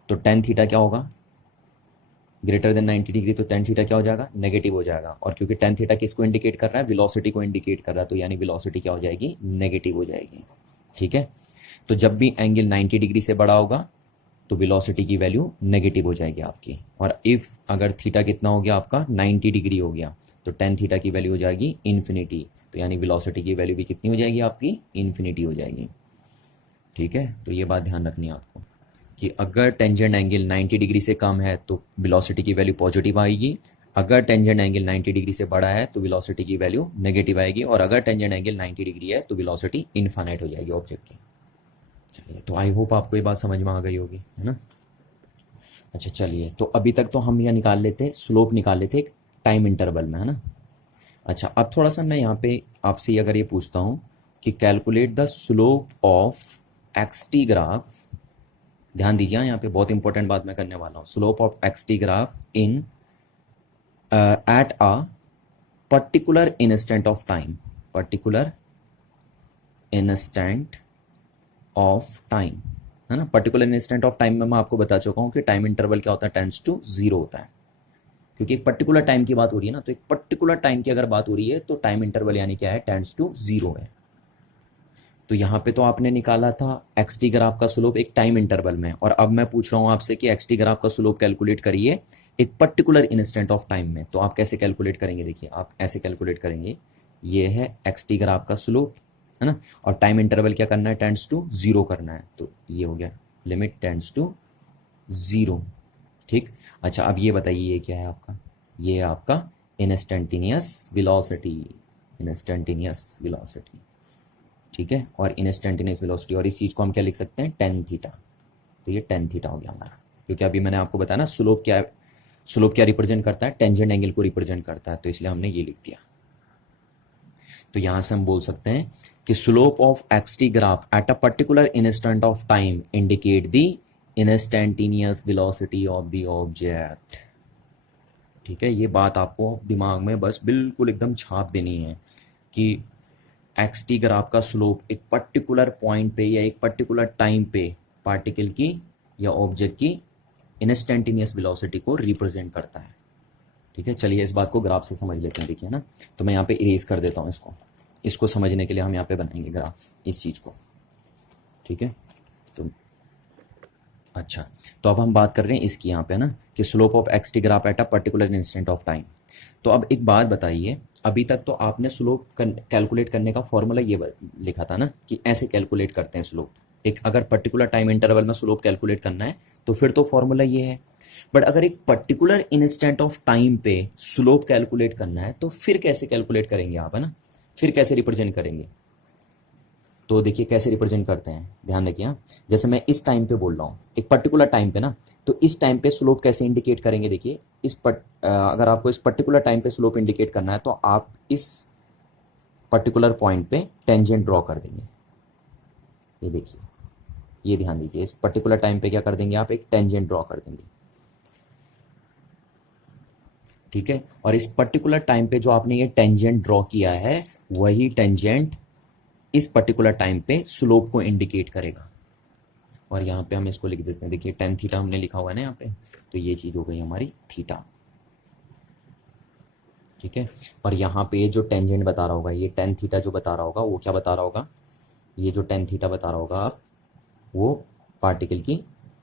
तो tan थीटा क्या होगा, ग्रेटर देन 90 डिग्री, तो tan थीटा क्या हो जाएगा, नेगेटिव हो जाएगा। और क्योंकि tan थीटा किसको इंडिकेट कर रहा है, वेलोसिटी को इंडिकेट कर रहा है, तो यानी वेलोसिटी क्या हो जाएगी, नेगेटिव हो जाएगी, ठीक है। तो जब भी एंगल 90 डिग्री से बड़ा होगा तो वेलोसिटी की वैल्यू नेगेटिव हो जाएगी आपकी। और इफ अगर थीटा कितना हो गया आपका, 90 डिग्री हो गया, तो tan थीटा की वैल्यू हो जाएगी इन्फिनिटी, तो यानी वेलोसिटी की वैल्यू भी कितनी हो जाएगी आपकी, इन्फिनिटी हो जाएगी, ठीक है। तो ये बात ध्यान रखनी है आपको कि अगर टेंजेंट एंगल 90 डिग्री से कम है तो वेलोसिटी की वैल्यू पॉजिटिव आएगी, अगर टेंजेंट एंगल 90 डिग्री से बड़ा है तो वेलोसिटी की वैल्यू नेगेटिव आएगी, और अगर टेंजेंट एंगल 90 डिग्री है तो वेलोसिटी इनफाइनाइट हो जाएगी ऑब्जेक्ट की। चलिए, तो आई होप आपको ये बात समझ में आ गई होगी, है ना। अच्छा चलिए, तो अभी तक तो हम यह निकाल लेते, स्लोप निकाल लेते एक टाइम इंटरवल में, है ना। अच्छा, अब थोड़ा सा मैं यहाँ पे आपसे अगर ये पूछता हूँ कि calculate the slope of x t graph, ध्यान दीजिए यहाँ पे बहुत इंपॉर्टेंट बात मैं करने वाला हूँ, slope of x t graph in at a particular instant of time, particular instant of time, है ना। पर्टिकुलर इंस्टेंट ऑफ टाइम में मैं आपको बता चुका हूँ कि टाइम इंटरवल क्या होता है, टेंड्स टू जीरो होता है, क्योंकि एक पर्टिकुलर टाइम की बात हो रही है ना, तो एक पर्टिकुलर टाइम की अगर बात हो रही है तो टाइम इंटरवल यानी क्या है, टेंड्स टू जीरो है। तो यहाँ पे तो आपने निकाला था एक्सटी ग्राफ का स्लोप एक टाइम इंटरवल में, और अब मैं पूछ रहा हूँ आपसे कि एक्सटी ग्राफ का स्लोप कैलकुलेट करिए एक पर्टिकुलर इंस्टेंट ऑफ टाइम में। तो आप कैसे कैलकुलेट करेंगे, देखिए आप ऐसे कैलकुलेट करेंगे, ये है एक्सटी ग्राफ का स्लोप, है ना, और टाइम इंटरवल क्या करना है, टेंड्स टू जीरो करना है, तो ये हो गया लिमिट टेंड्स टू जीरो, ठीक। अच्छा, अब ये बताइए ये क्या है आपका, ये है आपका इंस्टेंटेनियस वेलोसिटी, इंस्टेंटेनियस वेलोसिटी, ठीक है। और इंस्टेंटेनियस वेलोसिटी, और इस चीज़ को हम क्या लिख सकते हैं, tan थीटा, तो ये tan थीटा हो गया हमारा, क्योंकि अभी मैंने आपको बताया ना स्लोप क्या है, स्लोप क्या रिप्रेजेंट करता है, टेंजेंट एंगल को रिप्रेजेंट करता है, तो इसलिए हमने ये लिख दिया। तो यहां से हम बोल सकते हैं कि slope of x t graph at a particular instant of time indicate the instantaneous velocity of the object, ठीक है। ये बात आपको दिमाग में बस बिल्कुल एकदम छाप देनी है कि एक्सटी ग्राफ का स्लोप एक पर्टिकुलर पॉइंट पे या एक पर्टिकुलर टाइम पे पार्टिकल की या ऑब्जेक्ट की इंस्टेंटेनियस वेलोसिटी को रिप्रेजेंट करता है, ठीक है। चलिए इस बात को ग्राफ से समझ लेते हैं, देखिए ना, तो मैं यहाँ पे इरेज कर देता हूँ इसको समझने के लिए हम यहाँ पे बनाएंगे ग्राफ इस चीज़ को, ठीक है। तो अच्छा, तो अब हम बात कर रहे हैं इसकी यहाँ पे ना कि slope of x t graph at a particular instant of time. तो अब एक बात बताइए, अभी तक तो आपने स्लोप कैलकुलेट करने का फॉर्मूला ये लिखा था ना कि ऐसे कैलकुलेट करते हैं स्लोप, एक अगर पर्टिकुलर टाइम इंटरवल में स्लोप कैलकुलेट करना है तो फिर तो फॉर्मूला ये है। बट अगर एक पर्टिकुलर इंस्टेंट ऑफ टाइम पे स्लोप कैलकुलेट करना है तो फिर कैसे कैलकुलेट करेंगे आप, है ना, फिर कैसे रिप्रेजेंट करेंगे। तो देखिए कैसे रिप्रेजेंट करते हैं, ध्यान रखिए। जैसे मैं इस टाइम पे बोल रहा हूँ एक पर्टिकुलर टाइम पे ना, तो इस टाइम पे स्लोप कैसे इंडिकेट करेंगे, देखिए अगर आपको इस पर्टिकुलर टाइम पे स्लोप इंडिकेट करना है तो आप इस पर्टिकुलर पॉइंट पे टेंजेंट ड्रॉ कर देंगे, ये देखिए, ये ध्यान दीजिए, इस पर्टिकुलर टाइम पे क्या कर देंगे आप, एक टेंजेंट ड्रॉ कर देंगे, ठीक है। और इस पर्टिकुलर टाइम पे जो आपने ये टेंजेंट ड्रॉ किया है वही टेंजेंट इस पर्टिकुलर टाइम पे स्लोप को इंडिकेट करेगा। और यहाँ पे हम इसको लिख देते हैं, देखिए tan थीटा हमने लिखा हुआ है ना यहाँ पे, तो ये चीज़ हो गई हमारी थीटा, ठीक है। और यहाँ पे जो टेंजेंट बता रहा होगा, ये tan थीटा जो बता रहा होगा वो क्या बता रहा होगा, ये जो tan थीटा बता रहा होगा आप, वो पार्टिकल की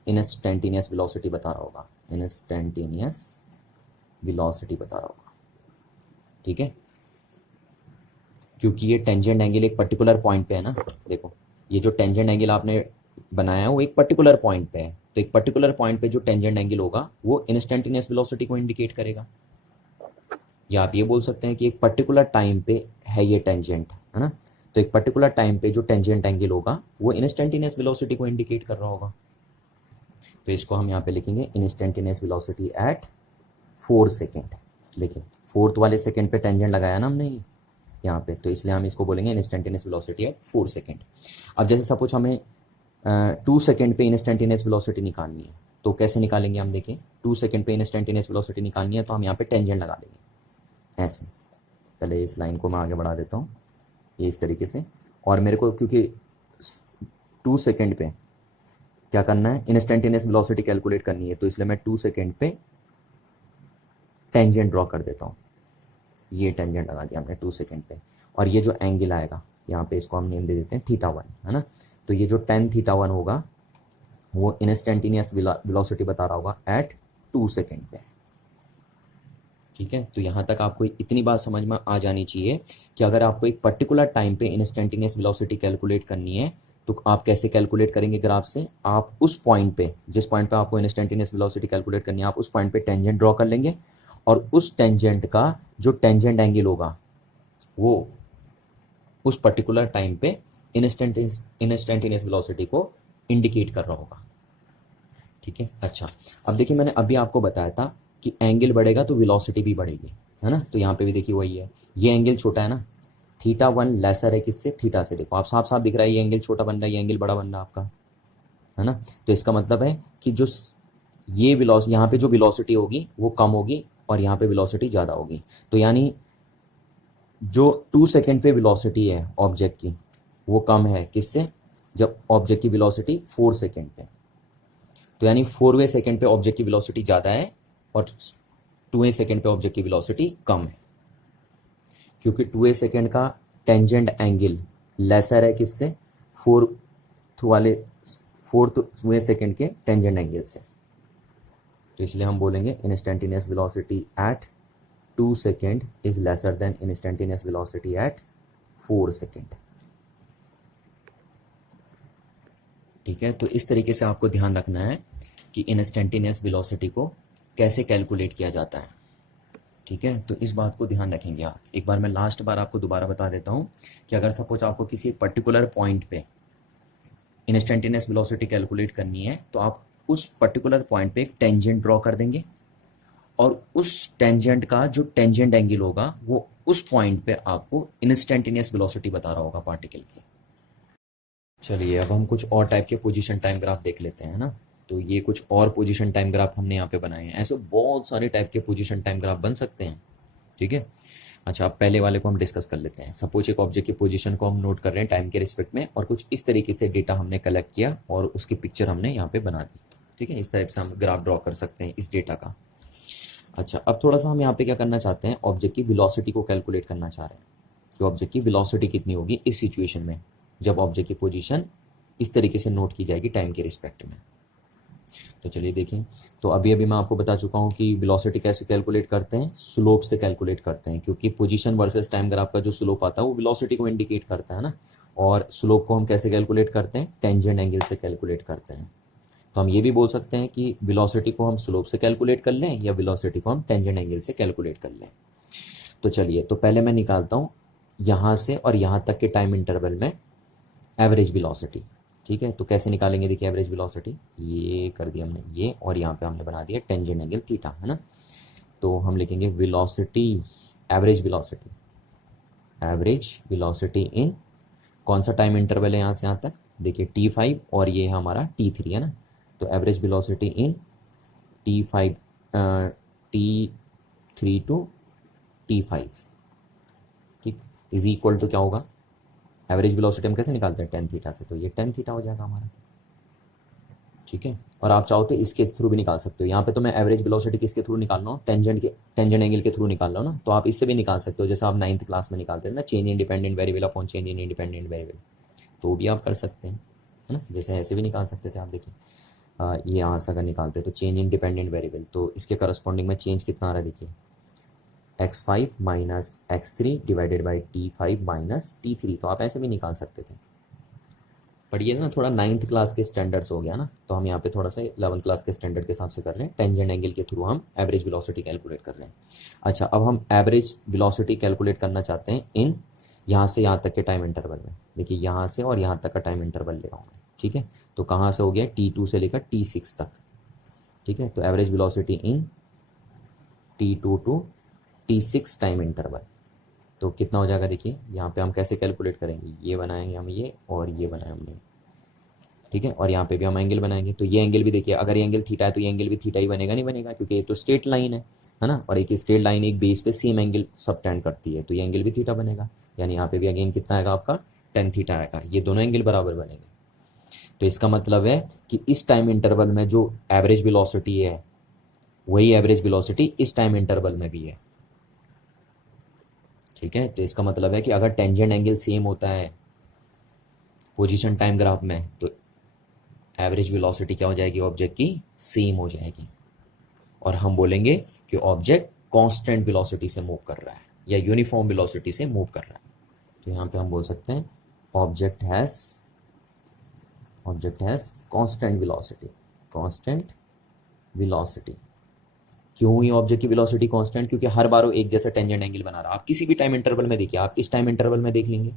इंस्टेंटेनियस वेलोसिटी बता रहा होगा, इंस्टेंटेनियस वेलोसिटी बता रहा होगा, ठीक है। क्योंकि ये टेंजेंट एंगल एक पर्टिकुलर पॉइंट पे है ना, देखो ये जो टेंजेंट एंगल आपने बनाया है वो एक पर्टिकुलर पॉइंट पे है, तो एक पर्टिकुलर पॉइंट पे जो टेंजेंट एंगल होगा वो इंस्टेंटेनियस वेलोसिटी को इंडिकेट करेगा। या आप ये बोल सकते हैं कि एक पर्टिकुलर टाइम पे है ये टेंजेंट, है ना, तो एक पर्टिकुलर टाइम पे जो टेंजेंट एंगल होगा वो इंस्टेंटेनियस वेलोसिटी को इंडिकेट कर रहा होगा। तो इसको हम यहाँ पे लिखेंगे इंस्टेंटेनियस वेलोसिटी एट 4 सेकेंड, देखिए फोर्थ वाले सेकंड पे टेंजेंट लगाया ना हमने यहाँ पे, तो इसलिए हम इसको बोलेंगे इंस्टेंटेनियस वेलोसिटी एट 4 सेकंड। अब जैसे सपोज हमें 2 सेकंड पे इंस्टेंटेनियस वेलोसिटी निकालनी है, तो कैसे निकालेंगे हम देखें। 2 सेकंड पे इंस्टेंटेनियस वेलोसिटी निकालनी है तो हम यहाँ पे टेंजेंट लगा देंगे ऐसे। पहले इस लाइन को मैं आगे बढ़ा देता हूँ ये इस तरीके से, और मेरे को क्योंकि 2 सेकंड पे क्या करना है, इंस्टेंटेनियस वेलोसिटी कैलकुलेट करनी है, तो इसलिए मैं 2 सेकंड पे टेंजेंट ड्रॉ कर देता हूँ। ये टेंजेंट लगा दिया हमने 2 सेकंड पे, और ये जो एंगल आएगा यहाँ पे इसको हम नेम दे देते हैं θ1, है ना। तो ये जो tan θ1 होगा वो इंस्टेंटेनियस वेलोसिटी बता रहा होगा एट 2 सेकंड पे। ठीक है, तो यहाँ तक आपको इतनी बात समझ में आ जानी चाहिए कि अगर आपको एक पर्टिकुलर टाइम पे इंस्टेंटेनियस वेलोसिटी कैलकुलेट करनी है तो आप कैसे कैलकुलेट करेंगे ग्राफ से। आप उस पॉइंट पे, जिस पॉइंट पे आपको इंस्टेंटेनियस वेलोसिटी कैलकुलेट करनी है, आप उस पॉइंट पे टेंजेंट ड्रॉ कर लेंगे, और उस टेंजेंट का जो टेंजेंट एंगल होगा वो उस पर्टिकुलर टाइम पे इंस्टेंटेनियस वेलोसिटी को इंडिकेट कर रहा होगा। ठीक है, अच्छा अब देखिए मैंने अभी आपको बताया था कि एंगल बढ़ेगा तो वेलोसिटी भी बढ़ेगी, है ना। तो यहाँ पे भी देखिए वही है, ये एंगल छोटा है ना, θ1 लेसर है किससे, थीटा से। देखो आप साफ साफ दिख रहा है ये एंगल छोटा बन रहा है, ये एंगल बड़ा बन रहा है आपका, है ना। तो इसका मतलब है कि जो ये वेलोसिटी, यहाँ पे जो वेलोसिटी होगी वो कम होगी और यहाँ पे वेलोसिटी ज़्यादा होगी। तो यानी जो 2 सेकंड पे वेलोसिटी है ऑब्जेक्ट की वो कम है किससे, जब ऑब्जेक्ट की वेलोसिटी 4 सेकंड पे। तो यानी 4वें सेकंड पे ऑब्जेक्ट की वेलोसिटी ज़्यादा है और 2वें सेकंड पे ऑब्जेक्ट की वेलोसिटी कम है, क्योंकि 2वें सेकंड का टेंजेंट एंगल लेसर है किससे, फोर्थवें सेकंड के टेंजेंट एंगल से। तो इसलिए हम बोलेंगे instantaneous velocity eight 2 second is lesser then instantaneous velocity eight 4 second. ठीक है, तो इस तरीके से आपको ध्यान रखना है कि इंस्टेंटेनियस वेलोसिटी को कैसे कैलकुलेट किया जाता है। ठीक है, तो इस बात को ध्यान रखेंगे आप। एक बार मैं लास्ट बार आपको दोबारा बता देता हूँ कि अगर सपोज आपको किसी पर्टिकुलर पॉइंट पे इंस्टेंटेनियस वेलोसिटी कैलकुलेट करनी है तो आप उस पर्टिकुलर पॉइंट पे एक टेंजेंट ड्रॉ कर देंगे, और उस टेंजेंट का जो टेंजेंट एंगल होगा वो उस पॉइंट पे आपको इंस्टेंटेनियस वेलोसिटी बता रहा होगा पार्टिकल की। चलिए अब हम कुछ और टाइप के पोजीशन टाइम ग्राफ देख लेते हैं ना। तो ये कुछ और पोजीशन टाइम ग्राफ हमने यहाँ पे बनाए हैं। ऐसे बहुत सारे टाइप के पोजीशन टाइम ग्राफ बन सकते हैं। ठीक है, अच्छा अब पहले वाले को हम डिस्कस कर लेते हैं। सपोज एक ऑब्जेक्ट की पोजीशन को हम नोट कर रहे हैं टाइम के रिस्पेक्ट में, और कुछ इस तरीके से डेटा हमने कलेक्ट किया और उसकी पिक्चर हमने यहाँ पे बना दी। ठीक है, इस टाइप से हम ग्राफ ड्रॉ कर सकते हैं इस डेटा का। अच्छा अब थोड़ा सा हम यहाँ पे क्या करना चाहते हैं, ऑब्जेक्ट की वेलोसिटी को कैलकुलेट करना चाह रहे हैं कि ऑब्जेक्ट की वेलोसिटी कितनी होगी इस सिचुएशन में, जब ऑब्जेक्ट की पोजीशन इस तरीके से नोट की जाएगी टाइम के रिस्पेक्ट में। तो चलिए देखें, तो अभी अभी मैं आपको बता चुका हूँ कि वेलोसिटी कैसे कैलकुलेट करते हैं, स्लोप से कैलकुलेट करते हैं, क्योंकि पोजीशन वर्सेस टाइम ग्राफ का जो स्लोप आता है वो वेलोसिटी को इंडिकेट करता है ना। और स्लोप को हम कैसे कैलकुलेट करते हैं, टेंजेंट एंगल से कैलकुलेट करते हैं। तो हम ये भी बोल सकते हैं कि वेलोसिटी को हम स्लोप से कैलकुलेट कर लें या वेलोसिटी को हम टेंजेंट एंगल से कैलकुलेट कर लें। तो चलिए, तो पहले मैं निकालता हूँ यहाँ से और यहाँ तक के टाइम इंटरवल में एवरेज वेलोसिटी। ठीक है, तो कैसे निकालेंगे, देखिए एवरेज वेलोसिटी ये कर दिया हमने ये, और यहाँ पे हमने बना दिया टेंजेंट एंगल थीटा, है ना। तो हम लिखेंगे वेलोसिटी, एवरेज वेलोसिटी इन कौन सा टाइम इंटरवल है यहाँ से यहाँ तक, देखिए T5 और ये हमारा T3 है ना। तो average velocity in T5 T3 to T5, ठीक, इज इक्वल टू क्या होगा, एवरेज वेलोसिटी हम कैसे निकालते हैं, टेन थीटा से, तो ये टेन थीटा हो जाएगा हमारा। ठीक है, और आप चाहो तो इसके थ्रू भी निकाल सकते हो। यहाँ पे तो मैं एवरेज वेलोसिटी किसके थ्रू निकाल रहा हूँ, टेंजेंट एंगल के थ्रू निकाल रहा हूँ ना। तो आप इससे भी निकाल सकते हो, जैसे आप 9th क्लास में निकालते थे ना, change in dependent variable upon change in independent variable, तो भी आप कर सकते हैं, है ना। जैसे ऐसे भी निकाल सकते थे आप, देखिए ये यहाँ से अगर निकालते तो चेंज इन डिपेंडेंट वेरिएबल, तो इसके करस्पॉन्डिंग में चेंज कितना आ रहा है, देखिए x5 minus x3 divided by T5 minus T3, तो आप ऐसे भी निकाल सकते थे। पर ये ना थोड़ा 9th क्लास के स्टैंडर्ड्स हो गया ना, तो हम यहाँ पे थोड़ा सा 11th क्लास के स्टैंडर्ड के हिसाब से कर रहे हैं। टेंजेंट एंगल के थ्रू हम एवरेज वेलोसिटी कैलकुलेट कर रहे हैं। अच्छा अब हम एवरेज वेलोसिटी कैलकुलेट करना चाहते हैं इन यहाँ से यहाँ तक के टाइम इंटरवल में। देखिए यहाँ से और यहाँ तक का टाइम इंटरवल ले रहा हूँ मैं। ठीक है, तो कहाँ से हो गया, T2 से लेकर T6 तक। ठीक है, तो average velocity in T2 to t6 time interval. तो कितना हो जाएगा देखिए, यहाँ पे हम कैसे कैलकुलेट करेंगे, ये बनाएंगे हम ये और ये बनाए हमने, ठीक है, और यहाँ पे भी हम एंगल बनाएंगे। तो ये एंगल भी देखिए, अगर ये एंगल थीटा है तो ये एंगल भी थीटा ही बनेगा, नहीं बनेगा, क्योंकि ये तो स्ट्रेट लाइन है ना, और एक स्ट्रेट लाइन एक बेस पे सेम एंगल सबटेंड करती है, तो ये एंगल भी थीटा बनेगा। यानी यहाँ पे भी अगेन कितना आएगा आपका, टेन थीटा आएगा। ये दोनों एंगल बराबर बनेंगे। तो इसका मतलब है कि इस टाइम इंटरवल में जो एवरेज वेलोसिटी है वही एवरेज वेलोसिटी इस टाइम इंटरवल में भी है, ठीक है। तो इसका मतलब है कि अगर टेंजेंट एंगल सेम होता है पोजीशन टाइम ग्राफ में, तो एवरेज वेलोसिटी क्या हो जाएगी ऑब्जेक्ट की, सेम हो जाएगी, और हम बोलेंगे कि ऑब्जेक्ट कांस्टेंट वेलोसिटी से मूव कर रहा है या यूनिफॉर्म वेलोसिटी से मूव कर रहा है। तो यहाँ पे हम बोल सकते हैं ऑब्जेक्ट हैज कांस्टेंट वेलोसिटी। क्यों हुई ऑब्जेक्ट की वेलोसिटी कांस्टेंट, क्योंकि हर बार वो एक जैसा टेंजेंट एंगल बना रहा है। आप किसी भी टाइम इंटरवल में देखिए, आप इस टाइम इंटरवल में देख लेंगे,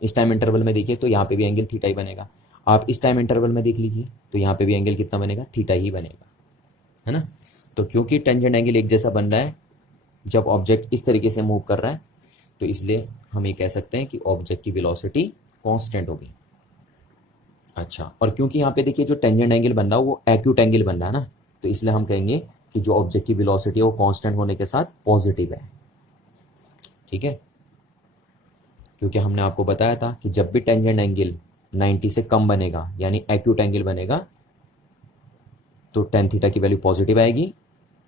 इस टाइम इंटरवल में देखिए तो यहाँ पे भी एंगल थीटा ही बनेगा। आप इस टाइम इंटरवल में देख लीजिए तो यहाँ पे भी एंगल कितना बनेगा, थीटा ही बनेगा, है ना। तो क्योंकि टेंजेंट एंगल एक जैसा बन रहा है जब ऑब्जेक्ट इस तरीके से मूव कर रहा है, तो इसलिए हम ये कह सकते हैं कि ऑब्जेक्ट की वेलोसिटी कांस्टेंट होगी। अच्छा, और क्योंकि यहाँ पे देखिए जो टेंजेंट एंगल बन रहा है वो एक्यूट एंगल बन रहा है ना, तो इसलिए हम कहेंगे कि जो ऑब्जेक्ट की वेलोसिटी है वो कांस्टेंट होने के साथ पॉजिटिव है, ठीक है। क्योंकि हमने आपको बताया था कि जब भी टेंजेंट एंगल 90 से कम बनेगा यानी एक्यूट एंगल बनेगा, तो टेन थीटा की वैल्यू पॉजिटिव आएगी।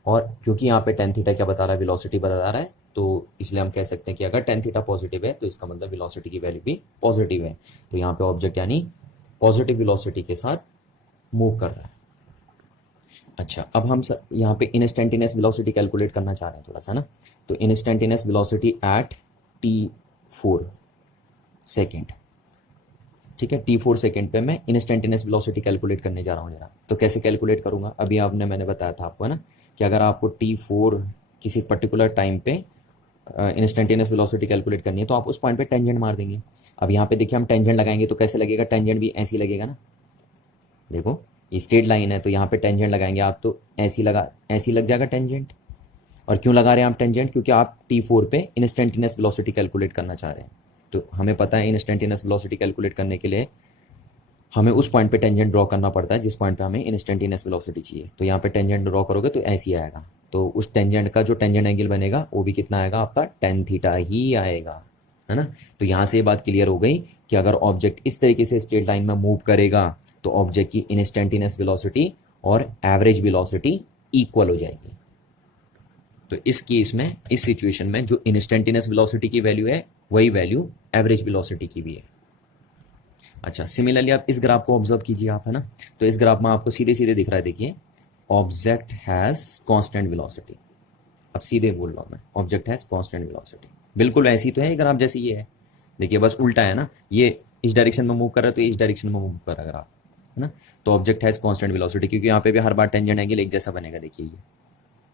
और क्योंकि यहाँ पे टेन थीटा क्या बता रहा है, वेलोसिटी बता रहा है, तो इसलिए हम कह सकते हैं कि अगर टेन थीटा पॉजिटिव है तो इसका मतलब वेलोसिटी की वैल्यू भी पॉजिटिव है। तो यहाँ पे ऑब्जेक्ट यानी पॉजिटिव वेलोसिटी के साथ मूव कर रहा है। अच्छा, अब हम यहाँ पे इंस्टेंटेनियस वेलोसिटी कैलकुलेट करना चाह रहे हैं थोड़ा सा ना। तो instantaneous velocity eight t4 second, ठीक है, t4 सेकेंड पे मैं इंस्टेंटेनियस वेलोसिटी कैलकुलेट करने जा रहा हूँ जरा। तो कैसे कैलकुलेट करूंगा, अभी मैंने बताया था आपको, है ना, कि अगर आपको t4 किसी पर्टिकुलर टाइम पे इंस्टेंटेनियस वेलोसिटी कैलकुलेट करनी है तो आप उस पॉइंट पे टेंजेंट मार देंगे। अब यहाँ पे देखिए हम टेंजेंट लगाएंगे तो कैसे लगेगा, टेंजेंट भी ऐसी लगेगा ना, देखो ये स्ट्रेट लाइन है तो यहाँ पे टेंजेंट लगाएंगे आप तो ऐसी लग जाएगा टेंजेंट। और क्यों लगा रहे हैं आप टेंजेंट, क्योंकि आप t4 पे इंस्टेंटेनियस वेलोसिटी कैलकुलेट करना चाह रहे हैं। तो हमें पता है इंस्टेंटेनियस वेलोसिटी कैलकुलेट करने के लिए हमें उस पॉइंट पे टेंजेंट ड्रॉ करना पड़ता है जिस पॉइंट पे हमें इंस्टेंटेनियस वेलोसिटी चाहिए। तो यहाँ पे टेंजेंट ड्रॉ करोगे तो ऐसे ही आएगा, तो उस टेंजेंट का जो टेंजेंट एंगल बनेगा वो भी कितना आएगा आपका, टेन थीटा ही आएगा, है ना। तो यहाँ से ये बात क्लियर हो गई कि अगर ऑब्जेक्ट इस तरीके से स्ट्रेट लाइन में मूव करेगा तो ऑब्जेक्ट की इंस्टेंटेनियस वेलोसिटी और एवरेज वेलोसिटी इक्वल हो जाएगी। तो इस केस में, इस सिचुएशन में जो इंस्टेंटेनियस वेलोसिटी की वैल्यू है वही वैल्यू एवरेज वेलोसिटी की भी है। अच्छा, सिमिलरली आप इस ग्राफ को ऑब्जर्व कीजिए आप, है ना। तो इस ग्राफ में आपको सीधे सीधे दिख रहा है, देखिए ऑब्जेक्ट हैज कांस्टेंट वेलोसिटी। अब सीधे बोल रहा हूं मैं, ऑब्जेक्ट हैज कांस्टेंट वेलोसिटी, बिल्कुल ऐसी तो है ये ग्राफ जैसे ये है। देखिए बस उल्टा है ना, ये इस डायरेक्शन में मूव कर रहा है तो इस डायरेक्शन में मूव कर रहा है ग्राफ, है ना। तो ऑब्जेक्ट हैज कांस्टेंट वेलोसिटी, क्योंकि यहाँ पे भी हर बार टेंजेंट एंगल एक जैसा बनेगा, देखिए ये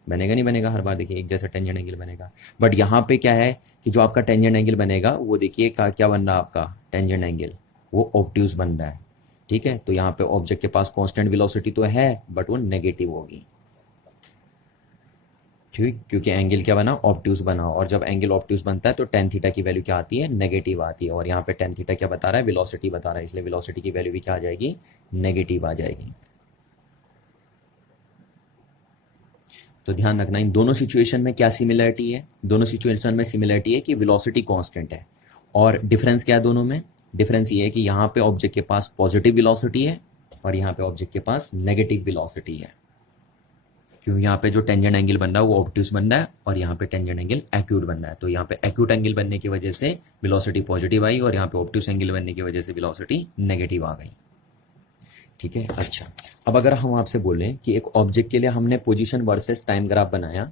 बनेगा नहीं बनेगा, हर बार देखिए एक जैसा टेंजेंट एंगल बनेगा। बट यहाँ पे क्या है कि जो आपका टेंजेंट एंगल बनेगा वो देखिए क्या बन रहा है आपका टेंजेंट एंगल, वो ऑब्ट्यूज बन रहा है, ठीक है। तो यहाँ पे ऑब्जेक्ट के पास कांस्टेंट वेलोसिटी तो है बट वो नेगेटिव होगी, ठीक, क्योंकि एंगल क्या बना, ऑब्ट्यूज बना, और जब एंगल ऑब्ट्यूज बनता है तो टेन थीटा की वैल्यू क्या आती है, नेगेटिव आती है। और यहाँ पे टेन थीटा क्या बता रहा है, वेलोसिटी बता रहा है, इसलिए वेलोसिटी की वैल्यू भी क्या आ जाएगी, नेगेटिव आ जाएगी। तो ध्यान रखना इन दोनों सिचुएशन में क्या सिमिलरिटी है, दोनों सिचुएशन में सिमिलरिटी है कि वेलोसिटी कांस्टेंट है। और डिफरेंस क्या है दोनों में, डिफरेंस ये है कि यहाँ पे ऑब्जेक्ट के पास पॉजिटिव वेलोसिटी है और यहाँ पे ऑब्जेक्ट के पास नेगेटिव वेलोसिटी है। क्यों, यहाँ पे जो टेंजेंट एंगल बन रहा है वो ऑब्ट्यूज बन रहा है और यहाँ पे टेंजेंट एंगल एक्यूट बन रहा है। तो यहाँ पे एक्यूट एंगल बनने की वजह से वेलोसिटी पॉजिटिव आई और यहाँ पे ऑब्ट्यूज एंगल बनने की वजह से वेलोसिटी नेगेटिव आ गई, ठीक है। अच्छा, अब अगर हम आपसे बोलें कि एक ऑब्जेक्ट के लिए हमने पोजीशन वर्सेस टाइम ग्राफ बनाया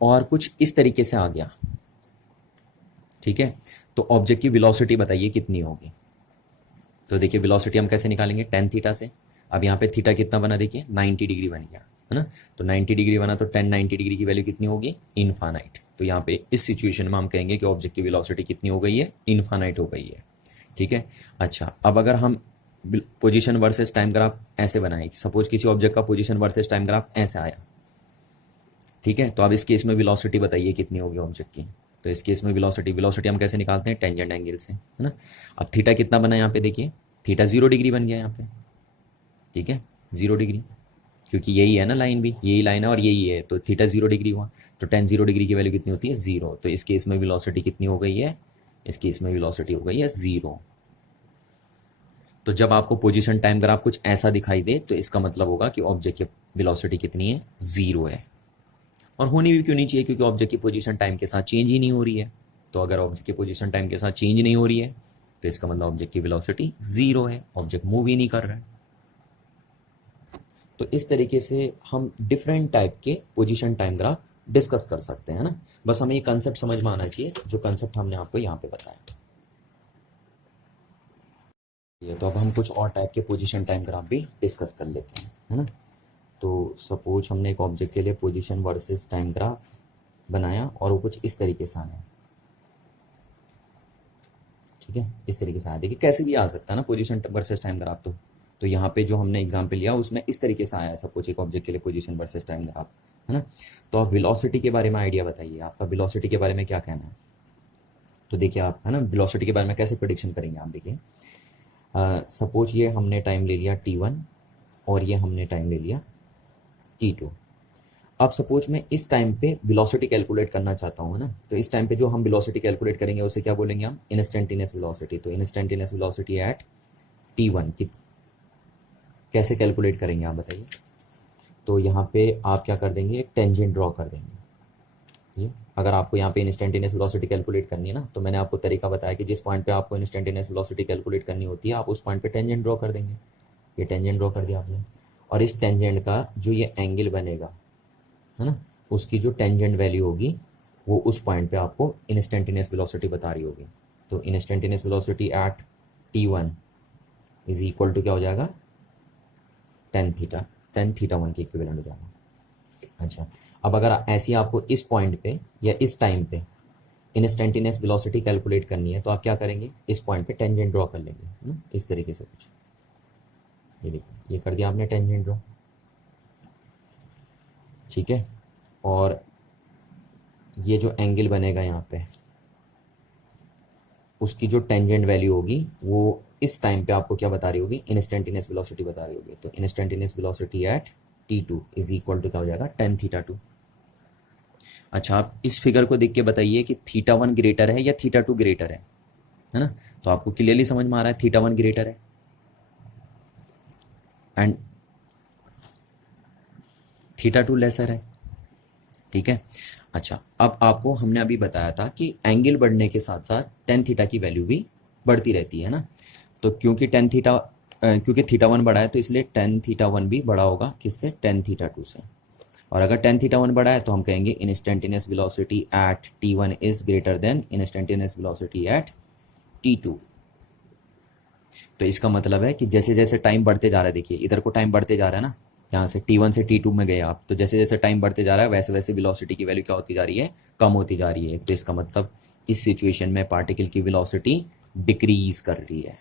और कुछ इस तरीके से आ गया, ठीक है, तो ऑब्जेक्ट की वेलोसिटी बताइए कितनी होगी। तो देखिए वेलोसिटी हम कैसे निकालेंगे, टेन थीटा से। अब यहाँ पे थीटा कितना बना, देखिए 90 डिग्री बन गया, है ना। तो 90 डिग्री बना तो 90 डिग्री की वैल्यू कितनी होगी, इनफाइनाइट। तो यहाँ पे इस सिचुएशन में हम कहेंगे कि ऑब्जेक्ट की वेलोसिटी कितनी हो गई है, इनफाइनाइट हो गई है, ठीक है। अच्छा, अब अगर हम पोजीशन वर्सेस टाइम ग्राफ ऐसे बनाए, सपोज किसी ऑब्जेक्ट का पोजीशन वर्सेस टाइम ग्राफ ऐसे आया, ठीक है, तो अब इस केस में वेलोसिटी बताइए कितनी होगी ऑब्जेक्ट की। तो इस केस में वेलोसिटी वेलोसिटी हम कैसे निकालते हैं, टेंजेंट एंगल से, है ना। अब थीटा कितना बना यहाँ पे देखिए, थीटा 0 डिग्री बन गया यहाँ पे, ठीक है, 0 डिग्री, क्योंकि यही है ना लाइन भी, यही लाइन है और यही है, तो थीटा 0 डिग्री हुआ। तो टेन 0 डिग्री की वैल्यू कितनी होती है, 0। तो इस केस में वेलोसिटी कितनी हो गई है, इस केस में वेलोसिटी हो गई है 0। तो जब आपको पोजीशन टाइम ग्राफ कुछ ऐसा दिखाई दे तो इसका मतलब होगा कि ऑब्जेक्ट की वेलोसिटी कितनी है, 0 है। और होनी भी क्यों नहीं चाहिए, क्योंकि ऑब्जेक्ट की पोजीशन टाइम के साथ चेंज ही नहीं हो रही है। तो अगर ऑब्जेक्ट की पोजीशन टाइम के साथ चेंज नहीं हो रही है तो इसका मतलब ऑब्जेक्ट की वेलोसिटी 0 है, ऑब्जेक्ट मूव ही नहीं कर रहा है। तो इस तरीके से हम डिफरेंट टाइप के पोजीशन टाइम ग्राफ डिस्कस कर सकते हैं ना। बस हमें ये कंसेप्ट समझ में आना चाहिए जो कंसेप्ट हमने आपको यहाँ पे बताया। ये तो अब हम कुछ और टाइप के पोजीशन टाइम ग्राफ भी डिस्कस कर लेते हैं, है ना। तो सपोज हमने एक ऑब्जेक्ट के लिए पोजीशन वर्सेस टाइम ग्राफ बनाया और वो कुछ इस तरीके से आया, ठीक है, इस तरीके से आया। देखिए कैसे भी आ सकता है ना पोजीशन वर्सेस टाइम ग्राफ। तो यहाँ पे जो हमने एग्जाम्पल लिया उसमें इस तरीके से आया है, सपोज एक ऑब्जेक्ट के लिए पोजीशन वर्सेस टाइम ग्राफ, है ना। तो आप वेलोसिटी के बारे में आइडिया बताइए, आपका वेलोसिटी के बारे में क्या कहना है। तो देखिए आप, है ना, वेलोसिटी के बारे में कैसे प्रेडिक्शन करेंगे आप। देखिए सपोज ये हमने टाइम ले लिया t1 और ये हमने टाइम ले लिया t2। अब सपोज मैं इस टाइम पे वेलोसिटी कैलकुलेट करना चाहता हूँ, है ना। तो इस टाइम पे जो हम वेलोसिटी कैलकुलेट करेंगे उसे क्या बोलेंगे हम, इंस्टेंटेनियस वेलोसिटी। तो इंस्टेंटेनियस वेलोसिटी एट t1 की कैसे कैलकुलेट करेंगे आप बताइए। तो यहाँ पे आप क्या कर देंगे, एक टेंजेंट ड्रॉ कर देंगे। ये अगर आपको यहाँ पे इंस्टेंटेनियस वेलोसिटी कैलकुलेट करनी है ना, तो मैंने आपको तरीका बताया कि जिस पॉइंट पे आपको इंस्टेंटेनियस वेलोसिटी कैलकुलेट करनी होती है आप उस पॉइंट पे टेंजेंट ड्रॉ कर देंगे। ये टेंजेंट ड्रॉ कर दिया आपने, और इस टेंजेंट का जो ये एंगल बनेगा, है ना, उसकी जो टेंजेंट वैल्यू होगी वो उस पॉइंट पे आपको इंस्टेंटेनियस वेलोसिटी बता रही होगी। तो instantaneous velocity at t1 is equal to क्या हो जाएगा, टेन थीटा 1 के इक्विवेलेंट हो जाएगा। अच्छा, अब अगर ऐसी आपको इस पॉइंट पे या इस टाइम पे इंस्टेंटेनियस वेलोसिटी कैलकुलेट करनी है तो आप क्या करेंगे, इस पॉइंट पे टेंजेंट ड्रॉ कर लेंगे, है ना, इस तरीके से कुछ। ये देखिए ये कर दिया आपने टेंजेंट ड्रॉ, ठीक है। और ये जो एंगल बनेगा यहाँ पे उसकी जो टेंजेंट वैल्यू होगी वो इस टाइम पे आपको क्या बता रही होगी, इंस्टेंटेनियस वेलोसिटी बता रही होगी। तो instantaneous velocity at t2 is equal to क्या हो जाएगा, टेन थीटा 2। अच्छा, आप इस फिगर को देख के बताइए कि थीटा 1 ग्रेटर है या थीटा 2 ग्रेटर है ना। तो आपको क्लियरली समझ में आ रहा है थीटा 1 ग्रेटर है एंड थीटा 2 लेसर है, ठीक है। अच्छा, अब आपको हमने अभी बताया था कि एंगल बढ़ने के साथ साथ टेन थीटा की वैल्यू भी बढ़ती रहती है ना। तो क्योंकि थीटा 1 बढ़ा है तो इसलिए टेन थीटा 1 भी बड़ा होगा, किससे, टेन थीटा 2 से। और अगर टेन थीटा 1 बढ़ा है तो हम कहेंगे instantaneous velocity at t1 is greater then instantaneous velocity at t2। तो इसका मतलब है कि जैसे जैसे टाइम बढ़ते जा रहा है, देखिए इधर को टाइम बढ़ते जा रहा है ना, यहाँ से t1 से t2 में गए आप, तो जैसे जैसे टाइम बढ़ते जा रहा है वैसे वैसे वेलोसिटी की वैल्यू क्या होती जा रही है, कम होती जा रही है। तो इसका मतलब इस सिचुएशन में पार्टिकल की वेलोसिटी डिक्रीज कर रही है।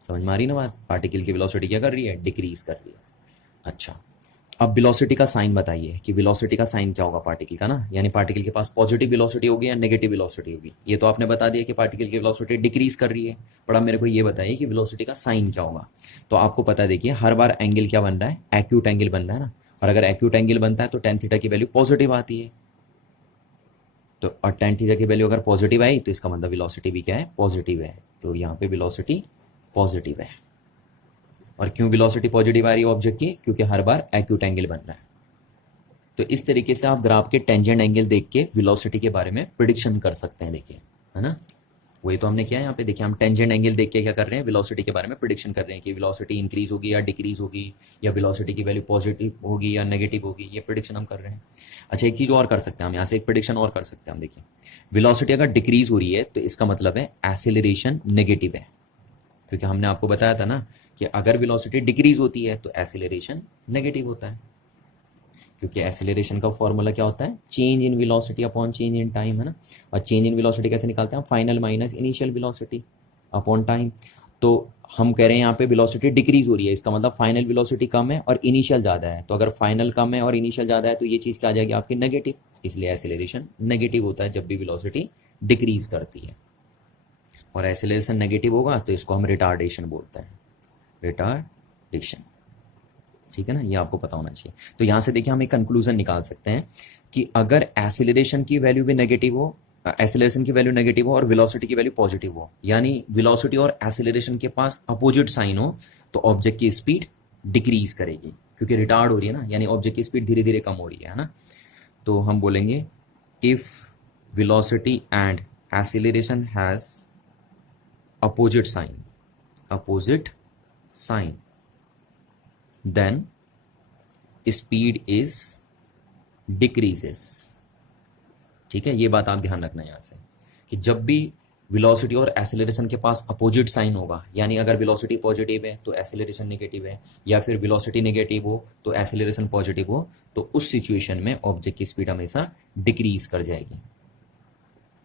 समझ में आ रही ना बात, पार्टिकल की वेलोसिटी क्या कर रही है, डिक्रीज कर रही है। अच्छा, अब वेलोसिटी का साइन बताइए कि वेलोसिटी का साइन क्या होगा पार्टिकल का ना, यानी पार्टिकल के पास पॉजिटिव वेलोसिटी होगी या नेगेटिव वेलोसिटी होगी। ये तो आपने बता दिया कि पार्टिकल की वेलोसिटी डिक्रीज कर रही है, पर अब मेरे को ये बताइए कि वेलोसिटी का साइन क्या होगा। तो आपको पता है, देखिए हर बार एंगल क्या बन रहा है, एक्यूट एंगल बन रहा है ना। और अगर एक्यूट एंगल बनता है तो टेन थीटा की वैल्यू पॉजिटिव आती है। तो और टेन थीटा की वैल्यू अगर पॉजिटिव आई तो इसका मतलब वेलोसिटी भी क्या है, पॉजिटिव है। तो यहाँ पे वेलोसिटी पॉजिटिव है। और क्यों वेलोसिटी पॉजिटिव आ रही है ऑब्जेक्ट की, क्योंकि हर बार एक्यूट एंगल बन रहा है। तो इस तरीके से आप ग्राफ के टेंजेंट एंगल देख के वेलोसिटी के बारे में प्रिडिक्शन कर सकते हैं, देखिए, है ना। वही तो हमने किया यहाँ पे, देखिए हम टेंजेंट एंगल देख के क्या कर रहे हैं, वेलोसिटी के बारे में प्रिडिक्शन कर रहे हैं कि वेलोसिटी इंक्रीज होगी या डिक्रीज होगी, या वेलोसिटी की वैल्यू पॉजिटिव होगी या नेगेटिव होगी, ये प्रिडिक्शन हम कर रहे हैं। अच्छा, एक चीज़ और कर सकते हैं हम यहाँ से, एक प्रिडिक्शन और कर सकते हैं हम। देखिए वेलोसिटी अगर डिक्रीज हो रही है तो इसका मतलब है एक्सेलरेशन नेगेटिव है, क्योंकि हमने आपको बताया था ना कि अगर वेलोसिटी डिक्रीज होती है तो एक्सेलरेशन नेगेटिव होता है, क्योंकि एक्सेलरेशन का फॉर्मूला क्या होता है, change in velocity upon change in time, है ना। और चेंज इन वेलोसिटी कैसे निकालते हैं, final minus initial velocity upon time. तो हम कह रहे हैं यहाँ पे वेलोसिटी डिक्रीज हो रही है, इसका मतलब फाइनल वेलोसिटी कम है और इनिशियल ज़्यादा है। तो अगर फाइनल कम है और इनिशियल ज़्यादा है तो ये चीज़ क्या आ जाएगी आपकी नेगेटिव, इसलिए एसिलेरेशन नेगेटिव होता है जब भी वेलोसिटी डिक्रीज करती है। और एसिलेरेशन नेगेटिव होगा तो इसको हम रिटार्डेशन बोलते हैं, रिटार्डेशन। ठीक है ना, ये आपको पता होना चाहिए। तो यहाँ से देखिए हम एक कंक्लूजन निकाल सकते हैं कि अगर एसिलेरेशन की वैल्यू भी नेगेटिव हो, एसिलेरेशन की वैल्यू नेगेटिव हो और वेलोसिटी की वैल्यू पॉजिटिव हो, यानी वेलोसिटी और एसिलेरेशन के पास अपोजिट साइन हो, तो ऑब्जेक्ट की स्पीड डिक्रीज करेगी, क्योंकि रिटार्ड हो रही है ना, यानी ऑब्जेक्ट की स्पीड धीरे धीरे कम हो रही है ना। तो हम बोलेंगे if velocity and acceleration has opposite sign then speed is decreases. ठीक है, ये बात आप ध्यान रखना यहाँ से कि जब भी वेलोसिटी और एसिलेरेशन के पास अपोजिट साइन होगा, यानी अगर वेलोसिटी पॉजिटिव है तो एसिलेरेशन नेगेटिव है, या फिर वेलोसिटी नेगेटिव हो तो एसिलेरेशन पॉजिटिव हो, तो उस सिचुएशन में ऑब्जेक्ट की स्पीड हमेशा डिक्रीज कर जाएगी।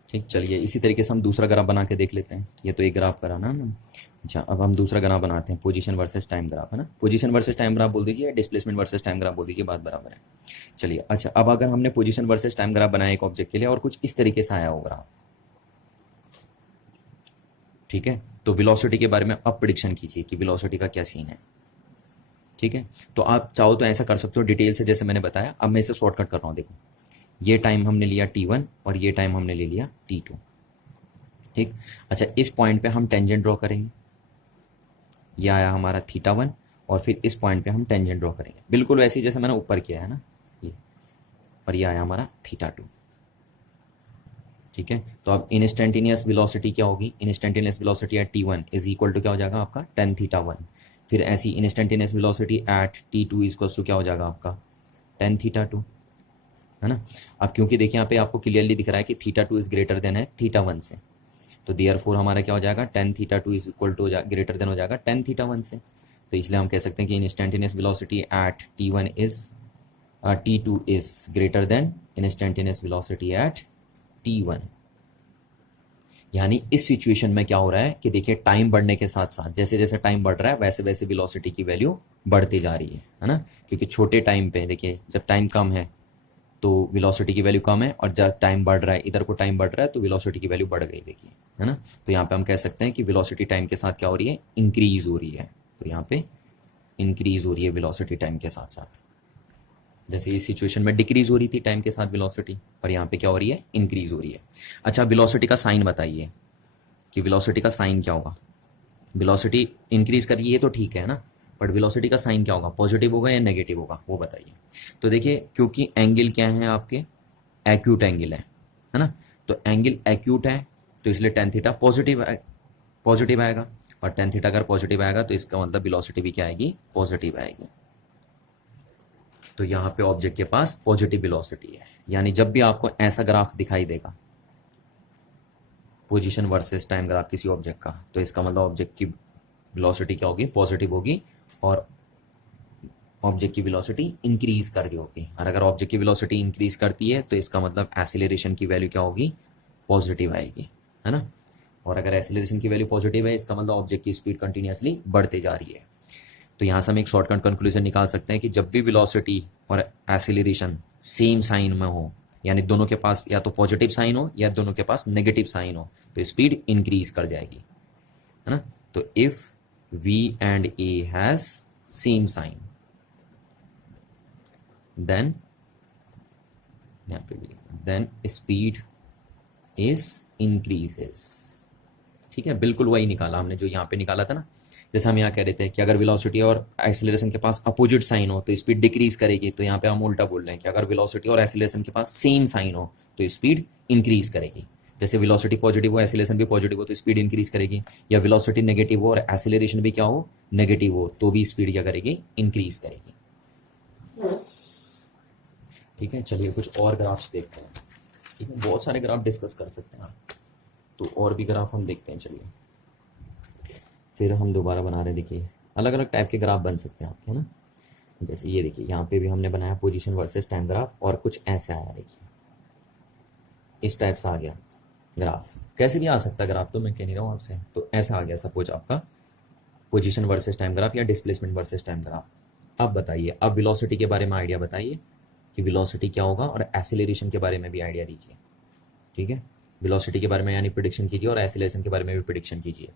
ठीक, चलिए इसी तरीके से हम दूसरा ग्राफ बना के देख लेते हैं। ये तो एक ग्राफ कराना ना। अच्छा, अब हम दूसरा ग्राफ बनाते हैं, पोजीशन वर्सेस टाइम ग्राफ, है ना। पोजीशन वर्सेस टाइम ग्राफ बोल दीजिए, डिस्प्लेसमेंट वर्सेस टाइम ग्राफ बोल दीजिए, बात बराबर है। चलिए, अच्छा अब अगर हमने पोजीशन वर्सेस टाइम ग्राफ बनाया एक ऑब्जेक्ट के लिए और कुछ इस तरीके से आया हो ग्राफ, ठीक है, तो वेलोसिटी के बारे में अब प्रिडिक्शन कीजिए कि वेलोसिटी का क्या सीन है। ठीक है, तो आप चाहो तो ऐसा कर सकते हो डिटेल से जैसे मैंने बताया। अब मैं इसे शॉर्टकट कर रहा हूँ, देखो ये टाइम हमने लिया t1 और ये टाइम हमने ले लिया t2। ठीक, अच्छा इस पॉइंट पे हम टेंजेंट ड्रॉ करेंगे, ये आया हमारा θ1, और फिर इस पॉइंट पे हम टेंजेंट ड्रॉ करेंगे, बिल्कुल वैसे ही जैसे मैंने ऊपर किया है ना ये, और ये आया हमारा θ2। ठीक है, तो अब इंस्टेंटेनियस वेलोसिटी क्या होगी, instantaneous velocity at t1 is equal to क्या हो जाएगा आपका tan θ1। फिर ऐसी instantaneous velocity at t2 equal to क्या हो जाएगा आपका tan θ2, है ना। अब क्योंकि देखिए यहाँ पे आपको क्लियरली दिख रहा है कि θ2 इज ग्रेटर देन है θ1 से, तो देयरफॉर हमारा क्या हो जाएगा tan θ2 is equal to greater than हो जाएगा tan θ1 से। तो इसलिए हम कह सकते हैं कि instantaneous velocity at t1 is t2 is greater then instantaneous velocity at t1। यानी इस सिचुएशन में क्या हो रहा है कि देखिए टाइम बढ़ने के साथ साथ जैसे जैसे टाइम बढ़ रहा है वैसे वैसे वेलोसिटी की वैल्यू बढ़ती जा रही है ना। क्योंकि छोटे टाइम पे देखिए जब टाइम कम है तो वेलोसिटी की वैल्यू कम है, और जब टाइम बढ़ रहा है इधर को टाइम बढ़ रहा है तो वेलोसिटी की वैल्यू बढ़ गई, देखिए, है ना। तो यहाँ पे हम कह सकते हैं कि वेलोसिटी टाइम के साथ क्या हो रही है, इंक्रीज हो रही है। तो यहाँ पे इंक्रीज हो रही है वेलोसिटी टाइम के साथ साथ, जैसे इस सिचुएशन में डिक्रीज हो रही थी टाइम के साथ वेलोसिटी, और यहाँ पे क्या हो रही है, इंक्रीज हो रही है। अच्छा, वेलोसिटी का साइन बताइए कि वेलोसिटी का साइन क्या होगा। वेलोसिटी इंक्रीज कर रही है तो ठीक है ना, बट वेलोसिटी का साइन क्या होगा, पॉजिटिव होगा या नेगेटिव होगा, वो बताइए। तो देखिए क्योंकि एंगल क्या है आपके, एक्यूट एंगल है ना, तो एंगल एक्यूट है तो इसलिए tan थीटा पॉजिटिव आएगा, और tan थीटा अगर पॉजिटिव आएगा तो इसका मतलब वेलोसिटी भी क्या आएगी, पॉजिटिव आएगी। तो यहाँ पे ऑब्जेक्ट के पास पॉजिटिव वेलोसिटी है। यानी जब भी आपको ऐसा ग्राफ दिखाई देगा पोजीशन वर्सेस टाइम ग्राफ किसी ऑब्जेक्ट का, तो इसका मतलब ऑब्जेक्ट की वेलोसिटी क्या होगी, पॉजिटिव होगी, और ऑब्जेक्ट की वेलोसिटी इंक्रीज कर रही होगी। और अगर ऑब्जेक्ट की वेलोसिटी इंक्रीज करती है तो इसका मतलब एक्सीलरेशन की वैल्यू क्या होगी, पॉजिटिव आएगी, है ना। और अगर एक्सीलरेशन की वैल्यू पॉजिटिव है इसका मतलब ऑब्जेक्ट की स्पीड कंटिन्यूसली बढ़ती जा रही है। तो यहाँ से हम एक शॉर्टकट कंक्लूजन निकाल सकते हैं कि जब भी वेलोसिटी और एक्सीलरेशन सेम साइन में हो, यानी दोनों के पास या तो पॉजिटिव साइन हो या दोनों के पास नेगेटिव साइन हो, तो स्पीड इंक्रीज कर जाएगी, है ना। तो if v and a has same sign then speed is increases. ठीक है, बिल्कुल वही निकाला हमने जो यहाँ पे निकाला था ना। जैसे हम यहाँ कह रहे थे कि अगर वेलोसिटी और एक्सीलरेशन के पास अपोजिट साइन हो तो स्पीड डिक्रीज करेगी, तो यहाँ पे हम उल्टा बोल रहे हैं कि अगर वेलोसिटी और एक्सीलरेशन के पास सेम साइन हो तो स्पीड इंक्रीज करेगी। जैसे वेलोसिटी पॉजिटिव हो, एक्सीलरेशन भी पॉजिटिव हो तो स्पीड इंक्रीज करेगी, या वेलोसिटी नेगेटिव हो और एक्सीलरेशन भी क्या हो, नेगेटिव हो, तो भी स्पीड क्या करेगी, इंक्रीज करेगी। ठीक है, चलिए कुछ और ग्राफ्स देखते हैं। ठीक है, बहुत सारे ग्राफ डिस्कस कर सकते हैं आप, तो और भी ग्राफ हम देखते हैं। चलिए फिर हम दोबारा बना रहे हैं, देखिए अलग अलग टाइप के ग्राफ बन सकते हैं आपके, है ना। जैसे ये देखिए यहाँ पे भी हमने बनाया पोजीशन वर्सेस टाइम ग्राफ, और कुछ ऐसे आया, देखिए इस टाइप से आ गया ग्राफ, कैसे भी आ सकता है ग्राफ, तो मैं कह नहीं रहा हूँ आपसे। तो ऐसा आ गया सपोज आपका पोजीशन वर्सेस टाइम ग्राफ या डिस्प्लेसमेंट वर्सेस टाइम ग्राफ। अब बताइए, अब वेलोसिटी के बारे में आइडिया बताइए कि वेलोसिटी क्या होगा, और एक्सेलरेशन के बारे में भी आइडिया दीजिए। ठीक है, वेलोसिटी के बारे में यानी प्रिडिक्शन कीजिए, और एक्सेलरेशन के बारे में भी प्रिडिक्शन कीजिए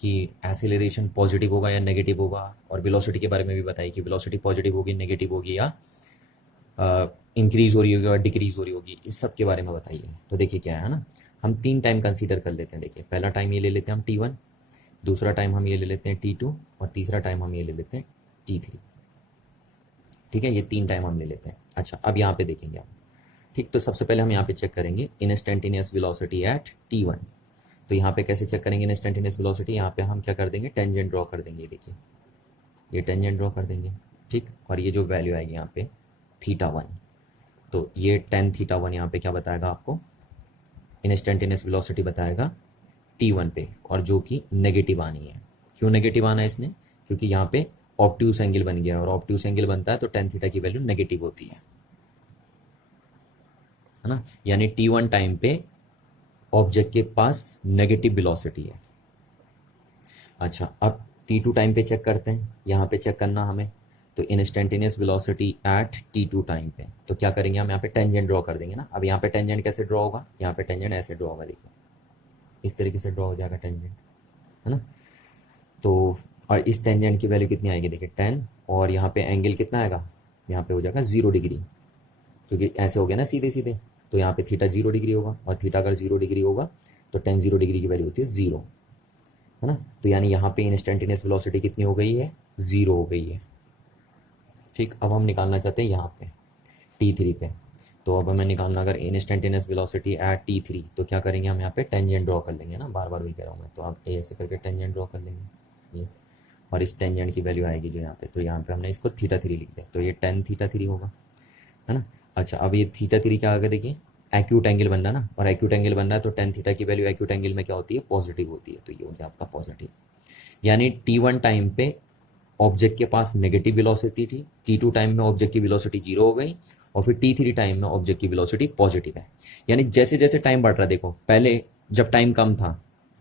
कि एक्सेलरेशन पॉजिटिव होगा या नेगेटिव होगा, और वेलोसिटी के बारे में भी बताइए कि वेलोसिटी पॉजिटिव होगी, नेगेटिव होगी, या इंक्रीज हो रही होगी और डिक्रीज हो रही होगी। इस सब के बारे में बताइए। तो देखिए क्या है ना, हम 3 टाइम कंसीडर कर लेते हैं। देखिए पहला टाइम ये ले लेते हैं हम t1, दूसरा टाइम हम ये ले लेते हैं t2, और तीसरा टाइम हम ये ले लेते हैं t3। ठीक है, ये 3 टाइम हम ले लेते हैं। अच्छा, अब यहाँ पे देखेंगे आप। ठीक, तो सबसे पहले हम यहाँ पे चेक करेंगे इंस्टेंटेनियस वेलोसिटी एट t1। तो यहाँ पे कैसे चेक करेंगे इंस्टेंटेनियस वेलोसिटी? यहाँ पे हम क्या कर देंगे, टेंजेंट ड्रॉ कर देंगे। देखिए ये टेंजेंट ड्रॉ कर देंगे। ठीक, और ये जो वैल्यू आएगी यहाँ पे θ1, तो ये tan θ1 यहाँ पे क्या बताएगा आपको, इंस्टेंटेनियस वेलोसिटी बताएगा t1 पे, और जो कि नेगेटिव आनी है। क्यों नेगेटिव आना है इसने? क्योंकि यहाँ पे ऑब्ट्यूस एंगल बन गया, और ऑब्ट्यूस एंगल बनता है तो tan थीटा की वैल्यू नेगेटिव होती है ना। यानी t1 टाइम पे ऑब्जेक्ट के पास नेगेटिव वेलोसिटी है। अच्छा, अब t2 टाइम पे चेक करते हैं। यहाँ पे चेक करना हमें, तो instantaneous velocity at t2 time पे, तो क्या करेंगे हम, यहाँ पे टेंजेंट ड्रॉ कर देंगे ना। अब यहाँ पे टेंजेंट कैसे ड्रॉ होगा, यहाँ पे टेंजेंट ऐसे ड्रॉ होगा। देखिए इस तरीके से ड्रॉ हो जाएगा टेंजेंट, है ना। तो और इस टेंजेंट की वैल्यू कितनी आएगी, देखिए 10, और यहाँ पे एंगल कितना आएगा, यहाँ पे हो जाएगा 0 डिग्री, क्योंकि ऐसे हो गया ना सीधे सीधे। तो यहाँ पे थीटा 0 डिग्री होगा, और थीटा अगर 0 डिग्री होगा तो tan 0 डिग्री की वैल्यू होती है 0, है ना। तो यानी यहाँ पे इंस्टेंटेनियस वेलोसिटी कितनी हो गई है, 0 हो गई है। ठीक, अब हम निकालना चाहते हैं यहाँ पे t3 पे। तो अब हमें निकालना, अगर इंस्टेंटेनियस वेलोसिटी एट t3, तो क्या करेंगे हम, यहाँ पे टेंजेंट ड्रॉ कर लेंगे ना। बार बार वही कह रहा हूँ मैं, तो आप ऐसे करके टेंजेंट ड्रॉ कर लेंगे ये, और इस टेंजेंट की वैल्यू आएगी जो यहाँ पे, तो यहाँ पे हमने इसको θ3 लिख दिया, तो ये tan θ3 होगा, है ना। अच्छा, अब ये θ3 क्या आगे देखिए, एक्यूट एंगल बन रहा है ना, और एक्यूट एंगल बन रहा है तो tan थीटा की वैल्यू एक्यूट एंगल में क्या होती है, पॉजिटिव होती है। तो ये हो गया आपका पॉजिटिव। यानी t1 टाइम पे ऑब्जेक्ट के पास नेगेटिव वेलोसिटी थी, t2 टाइम में ऑब्जेक्ट की वेलोसिटी 0 हो गई, और फिर t3 टाइम में ऑब्जेक्ट की वेलोसिटी पॉजिटिव है। यानी जैसे जैसे टाइम बढ़ रहा है, देखो पहले जब टाइम कम था,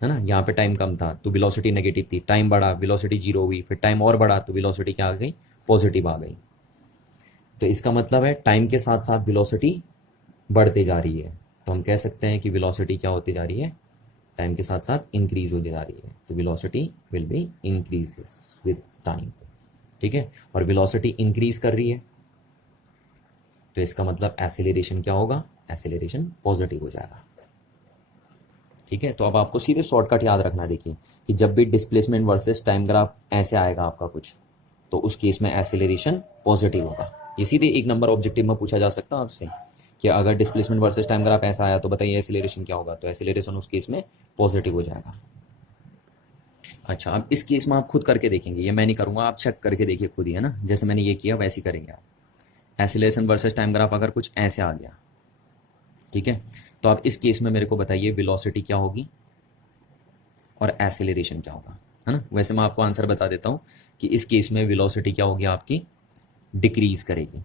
है ना, यहाँ पे टाइम कम था तो वेलोसिटी नेगेटिव थी, टाइम बढ़ा वेलोसिटी 0 हुई, फिर टाइम और बढ़ा तो वेलोसिटी क्या आ गई, पॉजिटिव आ गई। तो इसका मतलब है टाइम के साथ साथ वेलोसिटी बढ़ते जा रही है। तो हम कह सकते हैं कि वेलोसिटी क्या होती जा रही है, टाइम के साथ साथ इंक्रीज होती जा रही है। तो velocity will be increases with time. ठीक है, और वेलोसिटी इंक्रीज कर रही है तो इसका मतलब एक्सेलरेशन क्या होगा, एक्सेलरेशन पॉजिटिव हो जाएगा। ठीक है, तो अब आपको सीधे शॉर्टकट याद रखना। देखिए कि जब भी डिस्प्लेसमेंट वर्सेस टाइम ग्राफ ऐसे आएगा आपका कुछ, तो उस केस में एक्सेलरेशन पॉजिटिव होगा। ये सीधे 1 नंबर ऑब्जेक्टिव में पूछा जा सकता है आपसे कि अगर डिस्प्लेसमेंट वर्सेस टाइम ग्राफ ऐसा आया तो बताइए एक्सेलरेशन क्या होगा, तो एक्सेलरेशन उस केस में पॉजिटिव हो जाएगा। अच्छा, अब इस केस में आप खुद करके देखेंगे, ये मैं नहीं करूंगा, आप चेक करके देखिए खुद ही, है ना। जैसे मैंने ये किया वैसे ही करेंगे आप। एक्सेलरेशन वर्सेस टाइम ग्राफ अगर कुछ ऐसे आ गया, ठीक है, तो आप इस केस में मेरे को बताइए वेलोसिटी क्या होगी और एक्सेलरेशन क्या होगा, है ना। वैसे मैं आपको आंसर बता देता हूं कि इस केस में वेलोसिटी क्या होगी आपकी, डिक्रीज करेगी,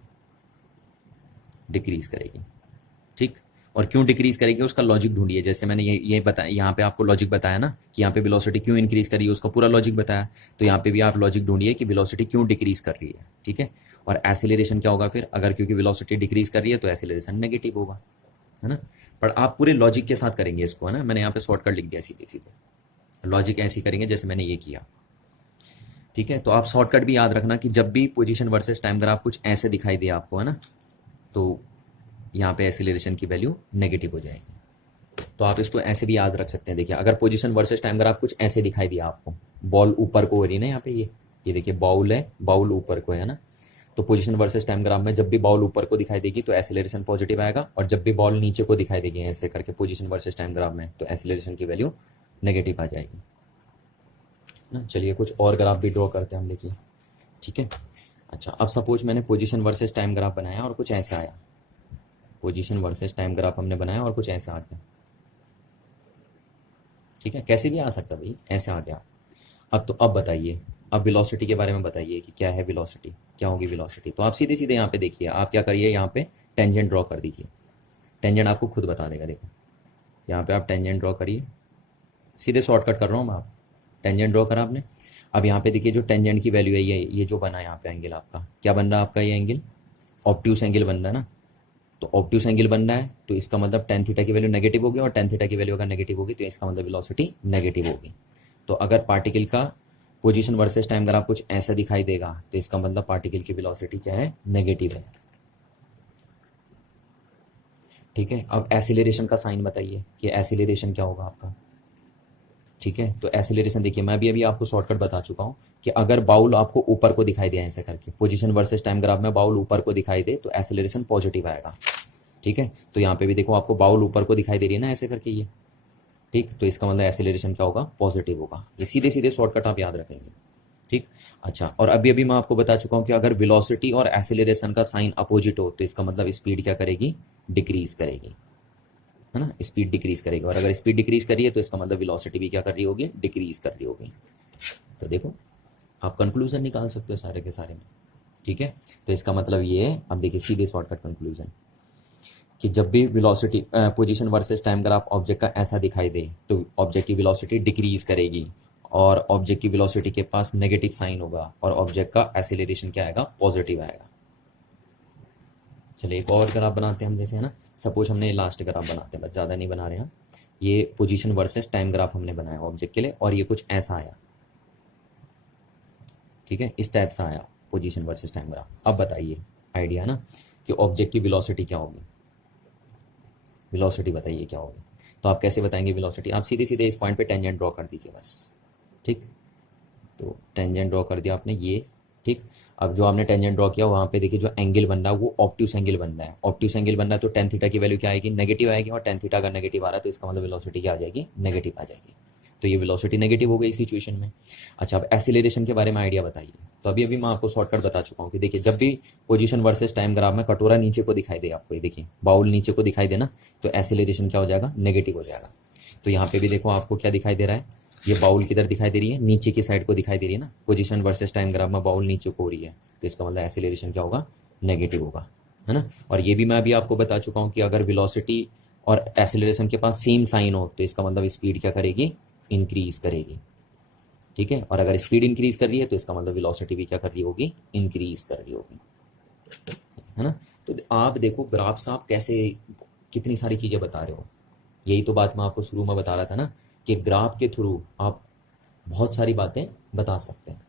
डिक्रीज करेगी। ठीक, और क्यों डिक्रीज करेगी उसका लॉजिक ढूंढिए। जैसे मैंने ये बताया, यहाँ पे आपको लॉजिक बताया ना कि यहाँ पे वेलोसिटी क्यों इंक्रीज करी है, उसका पूरा लॉजिक बताया। तो यहाँ पे भी आप लॉजिक ढूंढिए कि वेलोसिटी क्यों डिक्रीज कर रही है। ठीक है, और एक्सेलरेशन क्या होगा फिर, अगर क्योंकि वेलोसिटी डिक्रीज कर रही है तो एक्सेलरेशन नेगेटिव होगा, है ना। पर आप पूरे लॉजिक के साथ करेंगे इसको, है ना। मैंने यहाँ पे शॉर्टकट लिख दिया, सीधे सीधे लॉजिक ऐसे करेंगे जैसे मैंने ये किया। ठीक है, तो आप शॉर्टकट भी याद रखना कि जब भी पोजीशन वर्सेस टाइम ग्राफ कुछ ऐसे दिखाई दे आपको, है ना, तो यहाँ पे एक्सेलरेशन की वैल्यू नेगेटिव हो जाएगी। तो आप इसको ऐसे भी याद रख सकते हैं। देखिए अगर पोजीशन वर्सेस टाइम ग्राफ कुछ ऐसे दिखाई दिया आपको, बॉल ऊपर को हो रही है ना, यहाँ पे ये देखिए बाउल है, बाउल ऊपर को है ना। तो पोजीशन वर्सेस टाइम ग्राफ में जब भी बॉल ऊपर को दिखाई देगी तो एक्सेलरेशन पॉजिटिव आएगा, और जब भी बॉल नीचे को दिखाई देगी ऐसे करके पोजीशन वर्सेस टाइम ग्राफ में, तो एक्सेलरेशन की वैल्यू नेगेटिव आ जाएगी ना। चलिए कुछ और ग्राफ भी ड्रॉ करते हैं हम, देखिए। ठीक है, अच्छा, अब सपोज मैंने पोजीशन वर्सेस टाइम ग्राफ बनाया और कुछ ऐसे आया, पोजीशन वर्सेस टाइम ग्राफ हमने बनाया और कुछ ऐसे आ गया। ठीक है, कैसे भी आ सकता भाई, ऐसे आ गया। अब बताइए, अब वेलोसिटी के बारे में बताइए कि क्या है वेलोसिटी, क्या होगी वेलोसिटी। तो आप सीधे सीधे यहाँ पे देखिए, आप क्या करिए, यहाँ पे टेंजेंट ड्रॉ कर दीजिए। टेंजेंट आपको खुद बता देगा। देखो यहाँ पे आप टेंजेंट ड्रॉ करिए, सीधे शॉर्टकट कर रहा हूँ मैं। आप टेंजेंट ड्रॉ करा आपने, अब यहाँ पे देखिए जो टेंजेंट की वैल्यू है ये जो बना है यहाँ पे एंगल आपका क्या बन रहा है, आपका ये एंगल ऑब्ट्यूस एंगल बन रहा है ना। तो ऑब्ट्यूस एंगल बन रहा है तो इसका मतलब टेन थीटा की वैल्यू नेगेटिव होगी, और टेन थीटा की वैल्यू अगर नेगेटिव होगी तो इसका मतलब वेलोसिटी नेगेटिव होगी। तो अगर पार्टिकल का पोजीशन वर्सेस टाइम ग्राफ कुछ ऐसा दिखाई देगा तो इसका मतलब पार्टिकल की वेलोसिटी क्या है, नेगेटिव है। ठीक है, अब एसिलेरेशन का साइन बताइए कि एसिलेरेशन क्या होगा आपका। ठीक है, तो एसिलेरेशन देखिए मैं भी अभी आपको शॉर्टकट बता चुका हूँ कि अगर बाउल आपको ऊपर को दिखाई दे ऐसे करके, पोजीशन वर्सेस टाइम ग्राफ में बाउल ऊपर को दिखाई दे तो एसिलेरेशन पॉजिटिव आएगा। ठीक है, तो यहाँ पे भी देखो आपको बाउल ऊपर को दिखाई दे रही है ना ऐसे करके ये। ठीक, तो इसका मतलब एसिलेरेशन क्या होगा, पॉजिटिव होगा। ये सीधे सीधे शॉर्टकट आप याद रखेंगे। ठीक, अच्छा, और अभी अभी मैं आपको बता चुका हूँ कि अगर वेलोसिटी और एसिलेरेशन का साइन अपोजिट हो तो इसका मतलब स्पीड क्या करेगी, डिक्रीज करेगी, है ना, स्पीड डिक्रीज करेगी। और अगर स्पीड डिक्रीज करी है तो इसका मतलब वेलोसिटी भी क्या कर रही होगी, डिक्रीज कर रही होगी। तो देखो आप कंक्लूजन निकाल सकते हो सारे के सारे में। ठीक है, तो इसका मतलब ये है, अब देखिए सीधे शॉर्टकट कंक्लूजन कि जब भी velocity position versus time graph object का ऐसा दिखाई दे तो ऑब्जेक्ट की वेलोसिटी डिक्रीज करेगी, और ऑब्जेक्ट की वेलोसिटी के पास नेगेटिव साइन होगा, और ऑब्जेक्ट का एसिलेरेशन क्या आएगा, पॉजिटिव आएगा। चलिए एक और ग्राफ बनाते हैं हम, जैसे है ना, सपोज हमने लास्ट ग्राफ बनाते हैं, बस ज़्यादा नहीं बना रहे हैं। ये पोजीशन वर्सेस टाइम ग्राफ हमने बनाया ऑब्जेक्ट के लिए, और ये कुछ ऐसा आया। ठीक है, इस टाइप से आया पोजीशन वर्सेस टाइम ग्राफ। अब बताइए आइडिया है ना कि ऑब्जेक्ट की वेलोसिटी क्या होगी, वेलोसिटी बताइए क्या होगी। तो आप कैसे बताएंगे वेलोसिटी, आप सीधे सीधे इस पॉइंट पे टेंजेंट ड्रॉ कर दीजिए बस। ठीक, तो टेंजेंट ड्रॉ कर दिया आपने ये। ठीक, अब जो आपने टेंजेंट ड्रॉ किया वहाँ पे देखिए जो एंगल बन रहा है वो ऑब्ट्यूस एंगल बन रहा है। ऑब्ट्यूस एंगल बन रहा है तो टेन थीटा की वैल्यू क्या आएगी, नेगेटिव आएगी, और टेन थीटा अगर नेगेटिव आ रहा है तो इसका मतलब वेलोसिटी क्या आ जाएगी, नेगेटिव आ जाएगी। तो ये वेलोसिटी नेगेटिव हो गई इस सिचुएशन में। अच्छा, अब एसिलेरेशन के बारे में आइडिया बताइए। तो अभी अभी मैं आपको शॉर्टकट बता चुका हूँ कि देखिए जब भी पोजीशन वर्सेस टाइम ग्राफ में कटोरा नीचे को दिखाई दे आपको, ये देखिए बाउल नीचे को दिखाई देना, तो एसिलेरेशन क्या हो जाएगा, नेगेटिव हो जाएगा। तो यहाँ पे भी देखो आपको क्या दिखाई दे रहा है, ये बाउल किधर दिखाई दे रही है, नीचे की साइड को दिखाई दे रही है ना, पोजीशन वर्सेस टाइम ग्राफ में बाउल नीचे को हो रही है, तो इसका मतलब एसिलेरेशन क्या होगा, नेगेटिव होगा, है ना। और ये भी मैं अभी आपको बता चुका हूँ कि अगर वेलोसिटी और एसिलेरेशन के पास सेम साइन हो तो इसका मतलब स्पीड क्या करेगी, इंक्रीज करेगी। ठीक है, और अगर स्पीड इंक्रीज कर रही है तो इसका मतलब वेलोसिटी भी क्या कर रही होगी, इंक्रीज कर रही होगी, है ना। तो आप देखो ग्राफ से आप कैसे कितनी सारी चीज़ें बता रहे हो। यही तो बात मैं आपको शुरू में बता रहा था ना कि ग्राफ के थ्रू आप बहुत सारी बातें बता सकते हैं।